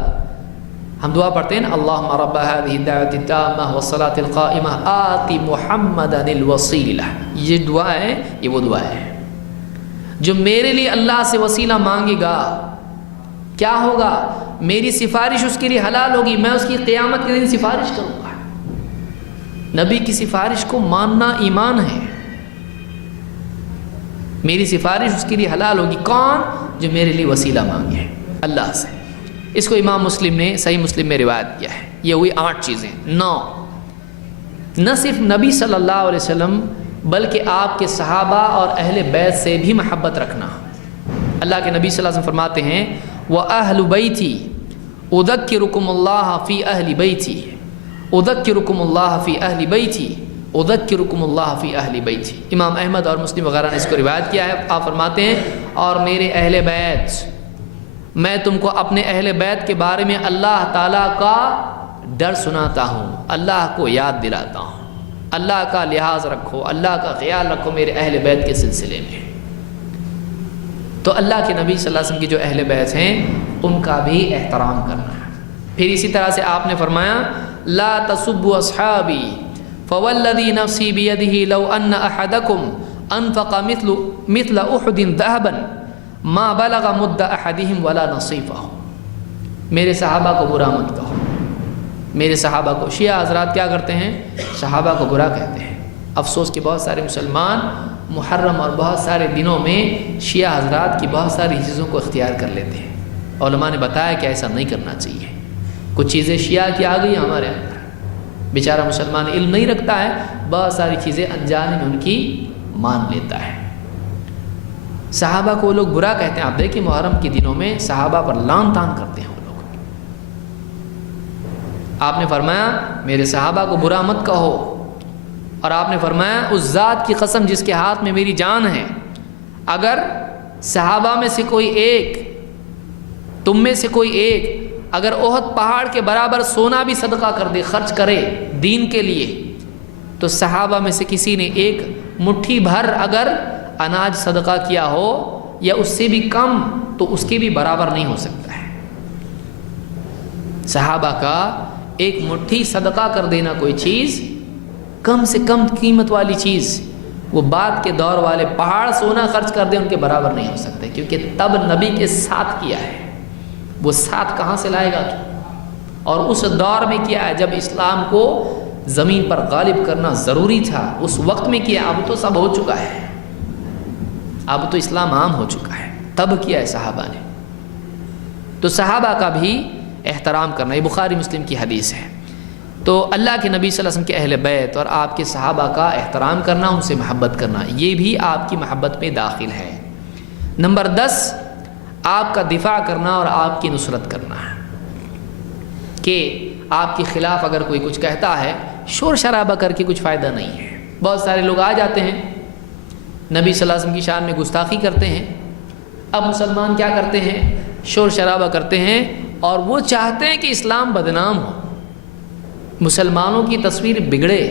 ہم دعا پڑھتے ہیں اللہم رب هذه الدعوة التامة والصلاة القائمة آت محمدا الوسیلہ، یہ دعا ہے، یہ وہ دعا ہے۔ جو میرے لیے اللہ سے وسیلہ مانگے گا کیا ہوگا؟ میری سفارش اس کے لیے حلال ہوگی، میں اس کی قیامت کے دن سفارش کروں گا۔ نبی کی سفارش کو ماننا ایمان ہے۔ میری سفارش اس کے لیے حلال ہوگی۔ کون؟ جو میرے لیے وسیلہ مانگے اللہ سے۔ اس کو امام مسلم نے صحیح مسلم میں روایت کیا ہے۔ یہ ہوئی 8 چیزیں۔ 9، نہ صرف نبی صلی اللہ علیہ وسلم بلکہ آپ کے صحابہ اور اہل بیت سے بھی محبت رکھنا۔ اللہ کے نبی صلی اللہ علیہ وسلم فرماتے ہیں وَأَهْلُ بَيْتِي أُذَكِّرُكُمُ اللَّهَ فِي أَهْلِ بَيْتِي أُذَكِّرُكُمُ اللَّهَ فِي أَهْلِ بَيْتِي أُذَكِّرُكُمُ اللَّهَ فِي أَهْلِ بَيْتِي۔ امام احمد اور مسلم وغیرہ نے اس کو روایت کیا ہے۔ آپ فرماتے ہیں اور میرے اہل بیت، میں تم کو اپنے اہل بیت کے بارے میں اللہ تعالیٰ کا ڈر سناتا ہوں، اللہ کو یاد دلاتا ہوں۔ اللہ کا لحاظ رکھو، اللہ کا خیال رکھو میرے اہل بیت کے سلسلے میں۔ تو اللہ کے نبی صلی اللہ علیہ وسلم کی جو اہل بیت ہیں ان کا بھی احترام کرنا ہے۔ پھر اسی طرح سے آپ نے فرمایا لا تسبوا اصحابی فوالذی نفسی بیدہ لو ان احدکم انفق مثل احد ذهبا ما بلغ مد احدہم ولا نصیفہ۔ میرے صحابہ کو برا مت کہو، میرے صحابہ کو۔ شیعہ حضرات کیا کرتے ہیں؟ صحابہ کو برا کہتے ہیں۔ افسوس کہ بہت سارے مسلمان محرم اور بہت سارے دنوں میں شیعہ حضرات کی بہت ساری چیزوں کو اختیار کر لیتے ہیں۔ علماء نے بتایا کہ ایسا نہیں کرنا چاہیے۔ کچھ چیزیں شیعہ کی آ گئی ہمارے اندر، بیچارہ مسلمان علم نہیں رکھتا ہے، بہت ساری چیزیں انجانے میں ان کی مان لیتا ہے۔ صحابہ کو وہ لوگ برا کہتے ہیں۔ آپ دیکھیں محرم کے دنوں میں صحابہ پر لعن طعن کرتے ہیں وہ لوگ۔ آپ نے فرمایا میرے صحابہ کو برا مت کہو، اور آپ نے فرمایا اس ذات کی قسم جس کے ہاتھ میں میری جان ہے، اگر صحابہ میں سے کوئی ایک، تم میں سے کوئی ایک اگر احد پہاڑ کے برابر سونا بھی صدقہ کر دے، خرچ کرے دین کے لیے، تو صحابہ میں سے کسی نے ایک مٹھی بھر اگر اناج صدقہ کیا ہو یا اس سے بھی کم تو اس کے بھی برابر نہیں ہو سکتا ہے۔ صحابہ کا ایک مٹھی صدقہ کر دینا کوئی چیز، کم سے کم قیمت والی چیز، وہ بعد کے دور والے پہاڑ سونا خرچ کر دیں ان کے برابر نہیں ہو سکتے، کیونکہ تب نبی کے ساتھ کیا ہے، وہ ساتھ کہاں سے لائے گا؟ اور اس دور میں کیا ہے جب اسلام کو زمین پر غالب کرنا ضروری تھا، اس وقت میں کیا؟ اب تو سب ہو چکا ہے، اب تو اسلام عام ہو چکا ہے، تب کیا ہے صحابہ نے۔ تو صحابہ کا بھی احترام کرنا، یہ بخاری مسلم کی حدیث ہے۔ تو اللہ کے نبی صلی اللہ علیہ وسلم کے اہل بیت اور آپ کے صحابہ کا احترام کرنا، ان سے محبت کرنا، یہ بھی آپ کی محبت میں داخل ہے۔ نمبر 10، آپ کا دفاع کرنا اور آپ کی نصرت کرنا، کہ آپ کے خلاف اگر کوئی کچھ کہتا ہے، شور شرابہ کر کے کچھ فائدہ نہیں ہے۔ بہت سارے لوگ آ جاتے ہیں نبی صلی اللہ علیہ وسلم کی شان میں گستاخی کرتے ہیں، اب مسلمان کیا کرتے ہیں؟ شور شرابہ کرتے ہیں، اور وہ چاہتے ہیں کہ اسلام بدنام ہو، مسلمانوں کی تصویر بگڑے،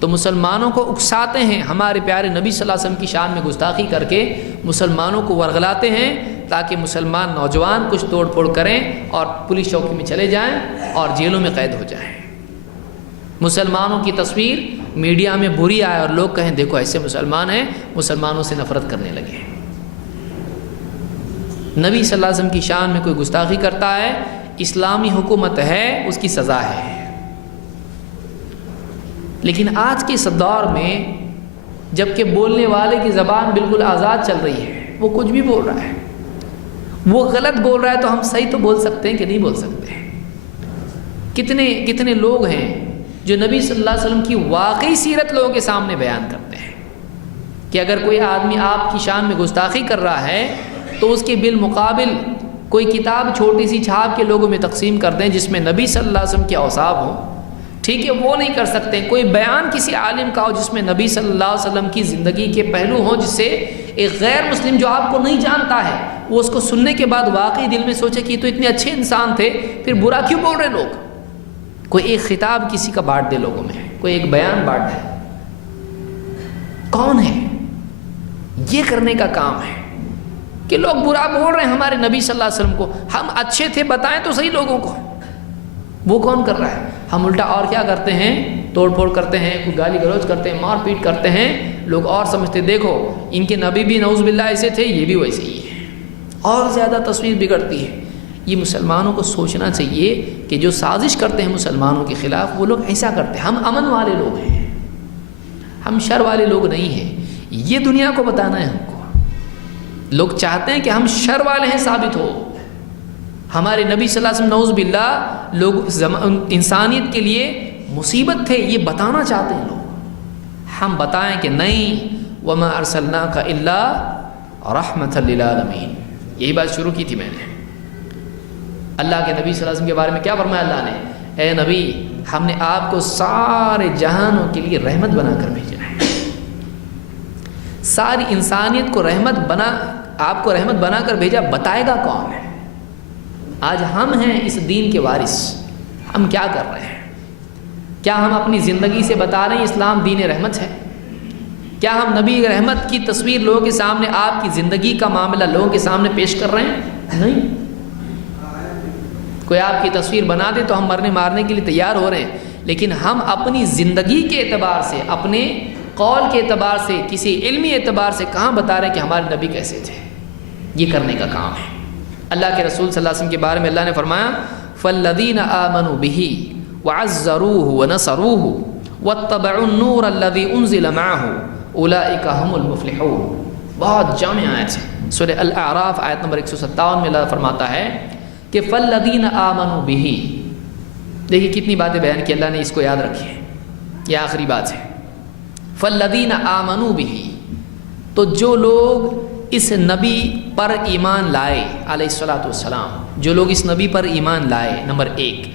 تو مسلمانوں کو اکساتے ہیں، ہمارے پیارے نبی صلی اللہ علیہ وسلم کی شان میں گستاخی کر کے مسلمانوں کو ورغلاتے ہیں، تاکہ مسلمان نوجوان کچھ توڑ پھوڑ کریں اور پولیس چوکی میں چلے جائیں اور جیلوں میں قید ہو جائیں۔ مسلمانوں کی تصویر میڈیا میں بری آئے اور لوگ کہیں دیکھو ایسے مسلمان ہیں، مسلمانوں سے نفرت کرنے لگے۔ نبی صلی اللہ علیہ وسلم کی شان میں کوئی گستاخی کرتا ہے، اسلامی حکومت ہے، اس کی سزا ہے۔ لیکن آج کے اس دور میں جب کہ بولنے والے کی زبان بالکل آزاد چل رہی ہے، وہ کچھ بھی بول رہا ہے، وہ غلط بول رہا ہے تو ہم صحیح تو بول سکتے ہیں کہ نہیں بول سکتے؟ کتنے لوگ ہیں جو نبی صلی اللہ علیہ وسلم کی واقعی سیرت لوگوں کے سامنے بیان کرتے ہیں، کہ اگر کوئی آدمی آپ کی شان میں گستاخی کر رہا ہے تو اس کے بالمقابل کوئی کتاب چھوٹی سی چھاپ کے لوگوں میں تقسیم کر دیں جس میں نبی صلی اللہ علیہ وسلم کے اوصاف ہوں، ٹھیک ہے، وہ نہیں کر سکتے۔ کوئی بیان کسی عالم کا ہو جس میں نبی صلی اللہ علیہ وسلم کی زندگی کے پہلو ہوں، جس سے ایک غیر مسلم جو آپ کو نہیں جانتا ہے وہ اس کو سننے کے بعد واقعی دل میں سوچے کہ یہ تو اتنے اچھے انسان تھے، پھر برا کیوں بول رہے لوگ؟ کوئی ایک خطاب کسی کا بانٹ دے لوگوں میں، کوئی ایک بیان بانٹ دے، کون ہے؟ یہ کرنے کا کام ہے کہ لوگ برا بول رہے ہیں ہمارے نبی صلی اللہ علیہ وسلم کو، ہم اچھے تھے بتائیں تو صحیح لوگوں کو۔ وہ کون کر رہا ہے؟ ہم الٹا اور کیا کرتے ہیں؟ توڑ پھوڑ کرتے ہیں، کوئی گالی گلوچ کرتے ہیں، مار پیٹ کرتے ہیں، لوگ اور سمجھتے دیکھو ان کے نبی بھی نعوذ باللہ ایسے تھے، یہ بھی ویسے ہی ہے، اور زیادہ تصویر بگڑتی ہے۔ یہ مسلمانوں کو سوچنا چاہیے کہ جو سازش کرتے ہیں مسلمانوں کے خلاف وہ لوگ ایسا کرتے ہیں، ہم امن والے لوگ ہیں، ہم شر والے لوگ نہیں ہیں، یہ دنیا کو بتانا ہے ہم کو۔ لوگ چاہتے ہیں کہ ہم شر والے ہیں ثابت ہو، ہمارے نبی صلی اللہ علیہ وسلم نعوذ باللہ لوگ انسانیت کے لیے مصیبت تھے، یہ بتانا چاہتے ہیں لوگ، ہم بتائیں کہ نہیں، وما ارسلناک الا رحمۃ للعالمین۔ یہی بات شروع کی تھی میں نے، اللہ کے نبی صلی اللہ علیہ وسلم کے بارے میں کیا فرمایا اللہ نے؟ اے نبی، ہم نے آپ کو سارے جہانوں کے لیے رحمت بنا کر بھیجا ہے، ساری انسانیت کو رحمت بنا، آپ کو رحمت بنا کر بھیجا، بتائے گا کون ہے؟ آج ہم ہیں اس دین کے وارث، ہم کیا کر رہے ہیں؟ کیا ہم اپنی زندگی سے بتا رہے ہیں اسلام دین رحمت ہے؟ کیا ہم نبی رحمت کی تصویر لوگوں کے سامنے، آپ کی زندگی کا معاملہ لوگوں کے سامنے پیش کر رہے ہیں؟ نہیں۔ کوئی آپ کی تصویر بنا دے تو ہم مرنے مارنے کے لیے تیار ہو رہے ہیں، لیکن ہم اپنی زندگی کے اعتبار سے، اپنے قول کے اعتبار سے، کسی علمی اعتبار سے کہاں بتا رہے ہیں کہ ہمارے نبی کیسے تھے؟ یہ کرنے کا کام ہے۔ اللہ کے رسول صلی اللہ علیہ وسلم کے بارے میں اللہ نے فرمایا فَالَّذِينَ آمَنُوا بِهِ وَعَزَّرُوهُ وَنَصَرُوهُ وَاتَّبَعُوا النُّورَ الَّذِي أُنزِلَ مَعَهُ أُولَئِكَ هُمُ الْمُفْلِحُونَ۔ بہت جامع آیت ہے، سورہ الاعراف آیت نمبر 157 میں اللہ فرماتا ہے کہ فَالَّذِينَ آمَنُوا بِهِ، دیکھیے کتنی باتیں بیان کی اللہ نے، اس کو یاد رکھیں، یہ آخری بات ہے۔ فَالَّذِينَ آمَنُوا بِهِ، تو جو لوگ اس نبی پر ایمان لائے علیہ الصلاۃ والسلام، جو لوگ اس نبی پر ایمان لائے، نمبر 1۔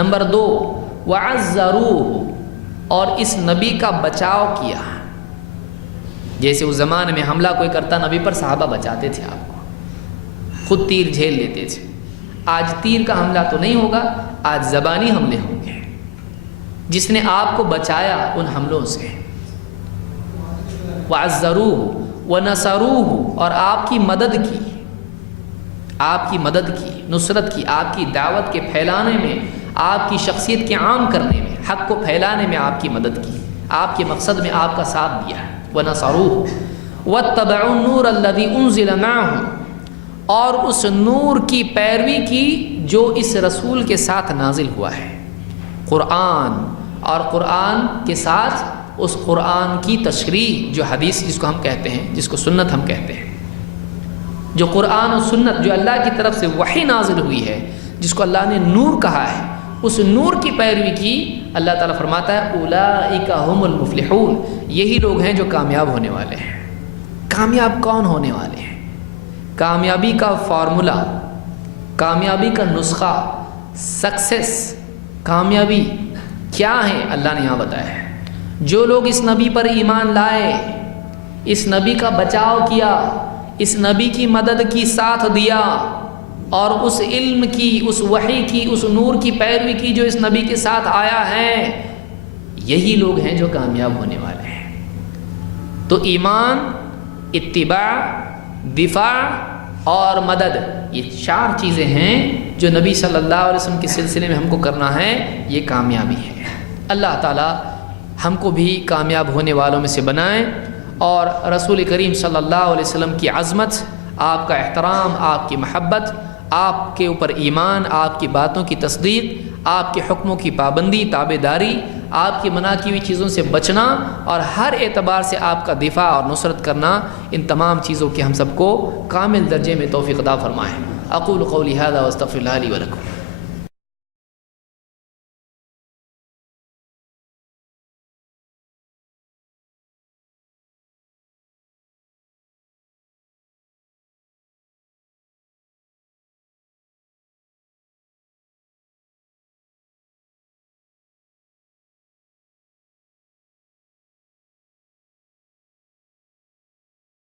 نمبر 2، وَعَزَّرُوهُ، اور اس نبی کا بچاؤ کیا۔ جیسے اس زمانے میں حملہ کوئی کرتا نبی پر، صحابہ بچاتے تھے آپ کو، خود تیر جھیل لیتے تھے۔ آج تیر کا حملہ تو نہیں ہوگا، آج زبانی حملے ہوں گے۔ جس نے آپ کو بچایا ان حملوں سے، وَعَزَّرُوهُ وَنَصَرُوهُ، اور آپ کی مدد کی، آپ کی مدد کی، نصرت کی، آپ کی دعوت کے پھیلانے میں، آپ کی شخصیت کے عام کرنے میں، حق کو پھیلانے میں آپ کی مدد کی، آپ کے مقصد میں آپ کا ساتھ دیا ہے۔ وَنَصَرُوهُ وَاتَّبَعُوا النُّورَ الَّذِي أُنزِلَ مَعَهُ، اور اس نور کی پیروی کی جو اس رسول کے ساتھ نازل ہوا ہے، قرآن، اور قرآن کے ساتھ اس قرآن کی تشریح جو حدیث جس کو ہم کہتے ہیں، جس کو سنت ہم کہتے ہیں، جو قرآن و سنت جو اللہ کی طرف سے وحی نازل ہوئی ہے، جس کو اللہ نے نور کہا ہے، اس نور کی پیروی کی۔ اللہ تعالیٰ فرماتا ہے اولئک هم المفلحون، یہی لوگ ہیں جو کامیاب ہونے والے ہیں۔ کامیاب کون ہونے والے ہیں؟ کامیابی کا فارمولا، کامیابی کا نسخہ، سکسیس، کامیابی کیا ہے اللہ نے یہاں بتایا ہے۔ جو لوگ اس نبی پر ایمان لائے، اس نبی کا بچاؤ کیا، اس نبی کی مدد کی، ساتھ دیا، اور اس علم کی، اس وحی کی، اس نور کی پیروی کی جو اس نبی کے ساتھ آیا ہے، یہی لوگ ہیں جو کامیاب ہونے والے ہیں۔ تو ایمان، اتباع، دفاع اور مدد، یہ 4 چیزیں ہیں جو نبی صلی اللہ علیہ وسلم کے سلسلے میں ہم کو کرنا ہے، یہ کامیابی ہے۔ اللہ تعالیٰ ہم کو بھی کامیاب ہونے والوں میں سے بنائیں، اور رسول کریم صلی اللہ علیہ وسلم کی عظمت، آپ کا احترام، آپ کی محبت، آپ کے اوپر ایمان، آپ کی باتوں کی تصدیق، آپ کے حکموں کی پابندی، تابع داری، آپ کی منع کی ہوئی چیزوں سے بچنا، اور ہر اعتبار سے آپ کا دفاع اور نصرت کرنا، ان تمام چیزوں کی ہم سب کو کامل درجے میں توفیق عطا فرمائے۔ اقول قولی ھذا واستغفر اللہ لی ولکم۔